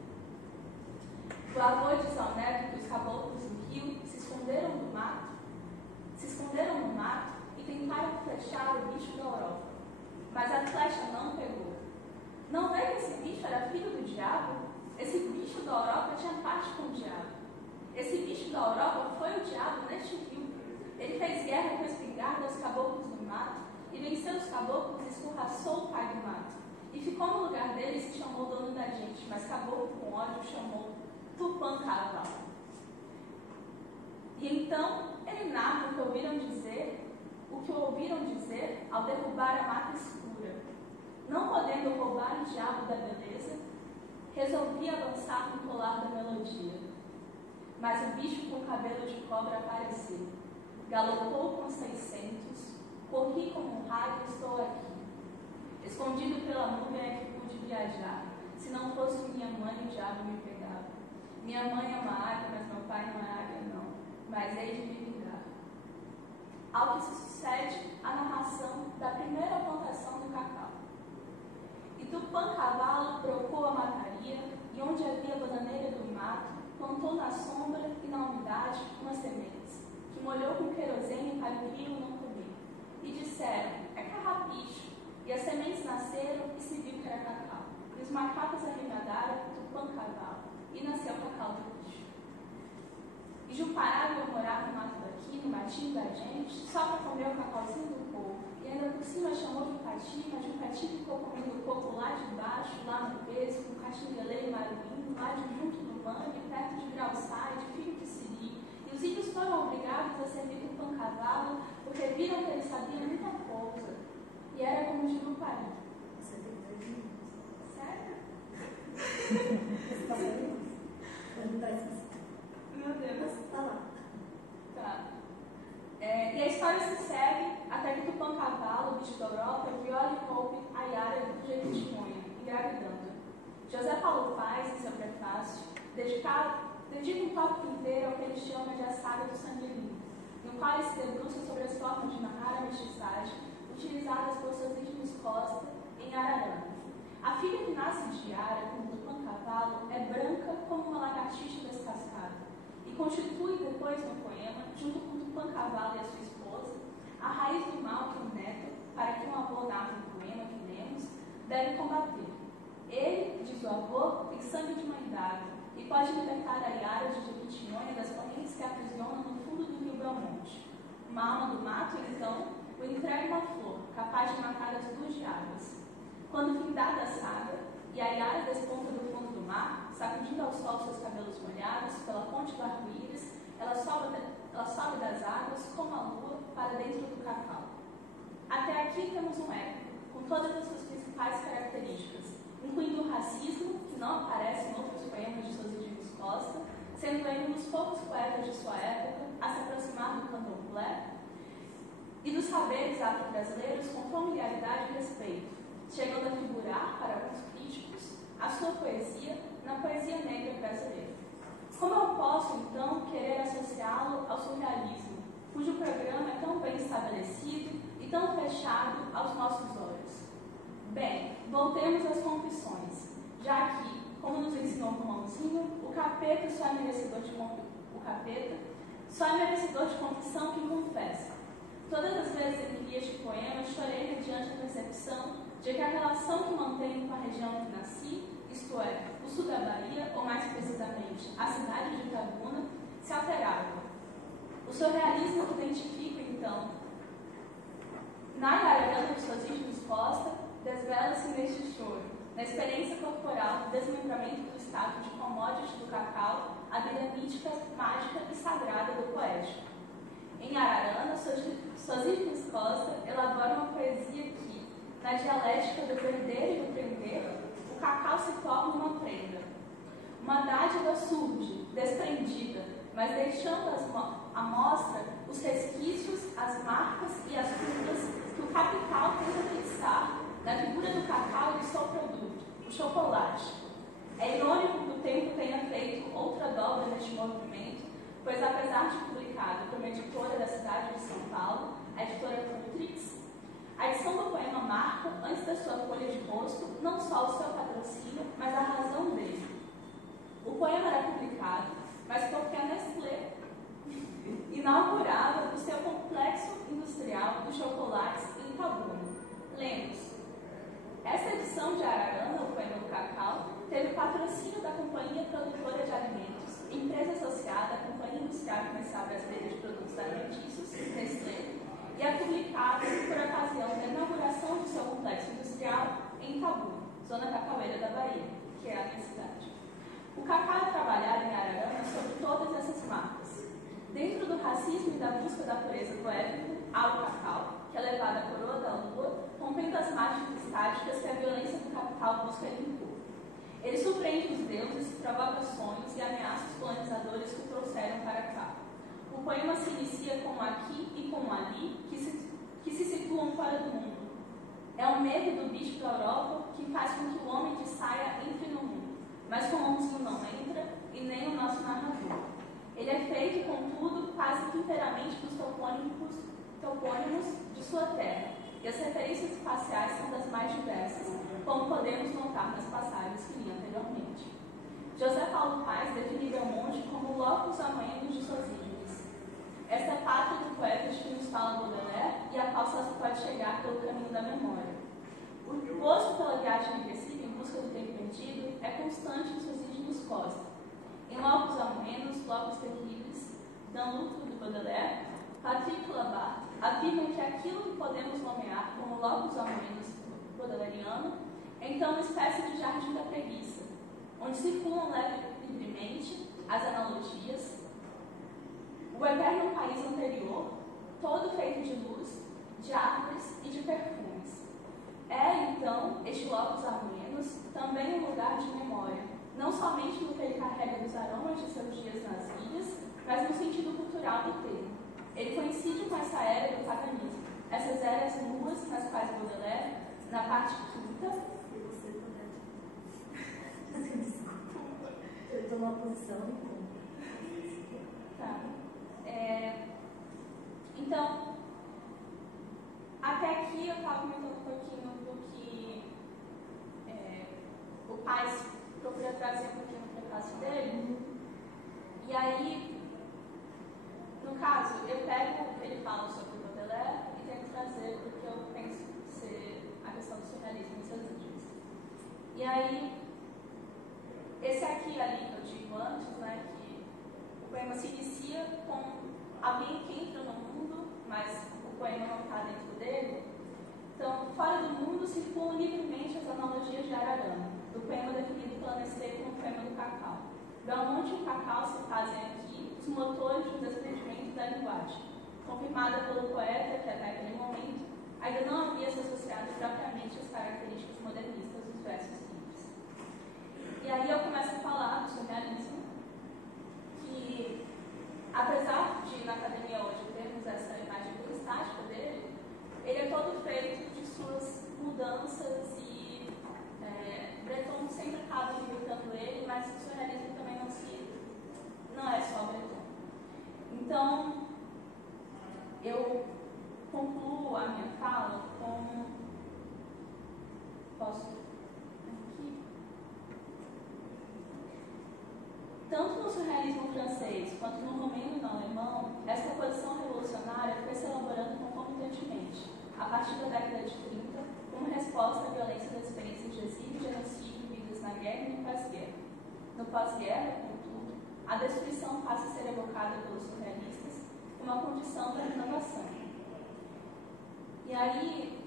O avô diz ao neto que os caboclos do rio se esconderam no mato e tentaram flechar o bicho da Europa. Mas a flecha não pegou. Não vê que esse bicho era filho do diabo? Esse bicho da Europa tinha parte com o diabo. Esse bicho da Europa foi o diabo neste rio. Ele fez guerra com espingarda aos caboclos do mato e venceu os caboclos e escorraçou o pai do mato. E ficou no lugar dele e se chamou dono da gente, mas caboclo com ódio chamou Tupã Cavalo. E então ele narra o que ouviram dizer ao derrubar a mata escura. Não podendo roubar o diabo da beleza, resolvi avançar no colar da melodia. Mas o bicho com cabelo de cobra apareceu. Galopou com 600, corri como um raio e estou aqui. Escondido pela nuvem é que pude viajar. Se não fosse minha mãe, o diabo me pegava. Minha mãe é uma águia, mas meu pai não é águia, não. Mas hei de me vingar. Ao que se sucede a narração da primeira plantação do cacau. E Tupã Cavalo brocou a mataria, e onde havia bananeira do mato, plantou na sombra e na umidade umas sementes, que molhou com querosene para o grilo não comer. E disseram, é carrapicho. E as sementes nasceram e se viu que era cacau. E os macacos arremadaram Tupã Cavalo, e nasceu o cacau do bicho. E Jupará veio morar no mato daqui, no matinho da gente, só para comer o cacauzinho do povo. E ainda por cima chamou Jupati, mas Jupati ficou comendo o coco lá de baixo, lá no peso, com caxinguelê e maruim, lá de junto do mangue, perto de Grauçá e de Filho de Siri. E os índios foram obrigados a servir o pão cavalo, porque viram que ele sabia muita coisa. E era como de Jupari. Você tem 2 minutos. Sério? Você tá sabendo? Não tá esquecendo. Meu Deus. Tá lá. Tá. E a história se segue até que Tupã Cavalo, o bicho da Europa, viola e roupe a Yara do Jequitinhonha, engravidando. José Paulo Paes, em seu prefácio, dedica um tópico inteiro ao que ele chama de a saga do sangue limpo, no qual ele se debruça sobre as formas de narrar a mestiçagem utilizadas por seus íntimos Costa em Ararana. A filha que nasce de Yara, como Tupã Cavalo, é branca como uma lagartixa descascada e constitui depois no poema, junto com Tupã Cavalo e a sua esposa, a raiz do mal que o neto, para que um avô narre no poema que lemos, deve combater. Ele, diz o avô, tem sangue de mãe d'água e pode libertar a Yara de Jequitinhonha das correntes que aprisionam no fundo do rio Belmonte. Uma alma do mato, então, o entrega uma flor, capaz de matar as 2 diabas. Quando findada a saga, e a Yara desponta do fundo do mar, mar, sacudindo ao sol seus cabelos molhados, pela ponte do arco-íris, ela sobe das águas como a lua para dentro do cacau. Até aqui temos um épico, com todas as suas principais características, incluindo o racismo, que não aparece em outros poemas de Sosígio Costa, sendo ele um dos poucos poetas de sua época a se aproximar do candomblé, e dos saberes afro-brasileiros com familiaridade e respeito, chegando a figurar, para alguns críticos, a sua poesia na poesia negra brasileira. Como eu posso, então, querer associá-lo ao surrealismo, cujo programa é tão bem estabelecido e tão fechado aos nossos olhos? Bem, voltemos às confissões, já que, como nos ensinou o Romãozinho, o capeta só é merecedor de confissão quem confessa. Todas as vezes em que li este poema, chorei mediante a percepção de que a relação que mantenho com a região em que nasci, isto é, o sul da Bahia, ou mais precisamente, a cidade de Itabuna, se alterava. O surrealismo que identifico, então, na Yararana de Sosígio Costa, desvela-se neste choro, na experiência corporal do desmembramento do estado de commodity do cacau, a vida mítica, mágica e sagrada do poético. Em Ararana, Sosígio Costa elabora uma poesia que, na dialética do perder e do prender, o cacau se torna uma prenda. Uma dádiva surge, desprendida, mas deixando à mostra os resquícios, as marcas e as curvas que o capital tenta fixar na figura do cacau e do seu produto, o chocolate. É irônico que o tempo tenha feito outra dobra neste movimento, pois apesar de publicado por uma editora da cidade de São Paulo, a editora Cultrix, a edição do poema marca, antes da sua folha de rosto, não só o seu patrocínio, mas a razão dele. O poema era publicado, mas porque a Nestlé inaugurava o seu complexo industrial de chocolates em Itabuna. Lemos: essa edição de Ararana, o poema do cacau, teve patrocínio da Companhia Produtora de Alimentos, empresa associada à Companhia Industrial e Comercial Brasileira de Produtos Alimentícios, Nestlé, e é publicado por ocasião da inauguração do seu complexo industrial em Itabuna, zona cacaueira da Bahia, que é a minha cidade. O cacau é trabalhado em Ararana sobre todas essas marcas. Dentro do racismo e da busca da pureza do étnico, há o cacau, que é levado à coroa da lua, rompendo as margens estáticas que a violência do capital busca impor. Ele surpreende os deuses, provoca sonhos e ameaça os colonizadores que o trouxeram para cá. O poema se inicia com aqui e com ali, que se situam fora do mundo. É o medo do bicho da Europa que faz com que o homem de saia entre no mundo, mas com o Romãozinho não entra e nem o nosso narrador. Ele é feito, contudo, quase que inteiramente dos topônimos de sua terra, e as referências espaciais são das mais diversas, como podemos notar nas passagens que li anteriormente. José Paulo Paes define Belmonte como o locus amoenos de Sosígio. Esta é a pátria do poeta de que nos fala Baudelaire e a qual só se pode chegar pelo caminho da memória. O gosto pela viagem regressiva em busca do tempo perdido é constante em Sosígio Costa. Em Locus Amoenos, Locus Terríveis, Dan Luto do Baudelaire, Patrick Labat afirma que aquilo que podemos nomear como Locus Amoenos baudelairiano é então uma espécie de jardim da preguiça, onde circulam livremente as analogias, o eterno país anterior, todo feito de luz, de árvores e de perfumes. É, então, este locus amoenos também um lugar de memória, não somente no que ele carrega dos aromas de seus dias nas ilhas, mas no sentido cultural do termo. Ele coincide com essa era do paganismo, essas eras nuas nas quais Baudelaire, na parte quinta... Desculpa, eu estou numa posição Tá. Então, até aqui eu estava comentando um pouquinho do que o Paes procura trazer um pouquinho no prefácio dele. E aí, no caso, eu pego, ele fala sobre o Baudelaire e tento trazer o que eu penso ser a questão do surrealismo em seus vídeos. E aí, esse aqui ali que eu digo antes, né, que o poema se inicia com alguém que entra no mundo, mas o poema não está dentro dele. Então, fora do mundo circulam livremente as analogias de Ararana, do poema definido pela Nestlé como poema cacau. Belmonte e o cacau se fazem aqui os motores do desprendimento da linguagem, confirmada pelo poeta que até aquele momento ainda não havia se associado propriamente às características modernistas dos versos livres. E aí eu começo a falar do surrealismo, que apesar de na academia hoje termos essa imagem bem estática dele, ele é todo feito de suas mudanças e Breton sempre acaba imitando ele, mas o surrealismo também não é só Breton. Então, eu concluo a minha fala com... Posso? Aqui. Tanto no surrealismo francês quanto no romeno e no alemão, essa posição revolucionária foi se elaborando concomitantemente, a partir da década de 30, como resposta à violência das experiências de exílio e genocídio vividas na guerra e no pós-guerra. No pós-guerra, contudo, a destruição passa a ser evocada pelos surrealistas como uma condição da renovação. E aí,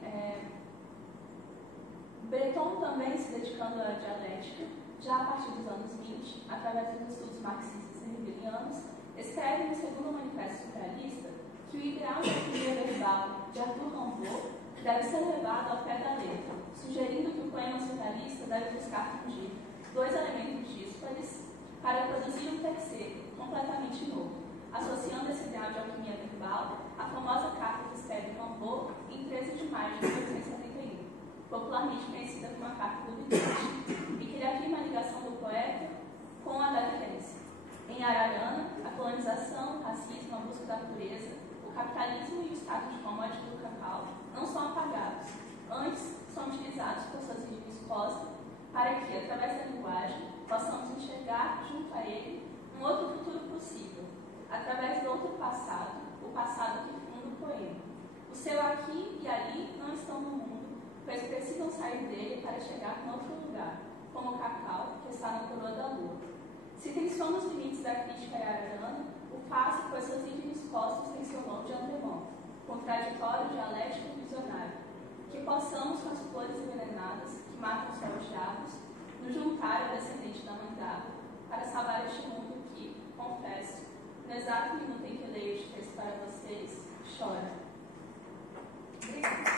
Breton também se dedicando à dialética, já a partir dos anos 20, através dos estudos marxistas e hegelianos, escreve no segundo manifesto surrealista que o ideal de autonomia verbal de Arthur Rimbaud deve ser levado ao pé da letra, sugerindo que o poema surrealista deve buscar fundir dois elementos díspares para produzir um terceiro, completamente novo, associando esse ideal de alquimia verbal à famosa carta que escreve Rimbaud em 13 de maio de 1871, popularmente conhecida como a Carta do Vidente, e que lhe afirma a ligação do poeta com a da vivência. Em Ararana, a colonização, o racismo, a busca da pureza, o capitalismo e o status de commodity do cacau não são apagados, antes são utilizados por suas viscosas para que, através da linguagem, possamos enxergar junto a ele um outro futuro possível, através do outro passado, o passado que funda o poema. O seu aqui e ali não estão no mundo, pois precisam sair dele para chegar em outro lugar, como o cacau que está na coroa da lua. Se tensiona os limites da crítica ararana, o faz, pois seus índios postos têm seu nome de antemão, contraditório, dialético e visionário, que possamos, com as flores envenenadas que matam os diabos, nos juntar ao descendente da mãe d'água, para salvar este mundo que, confesso, no exato minuto em que leio este texto para vocês, chora. Obrigada.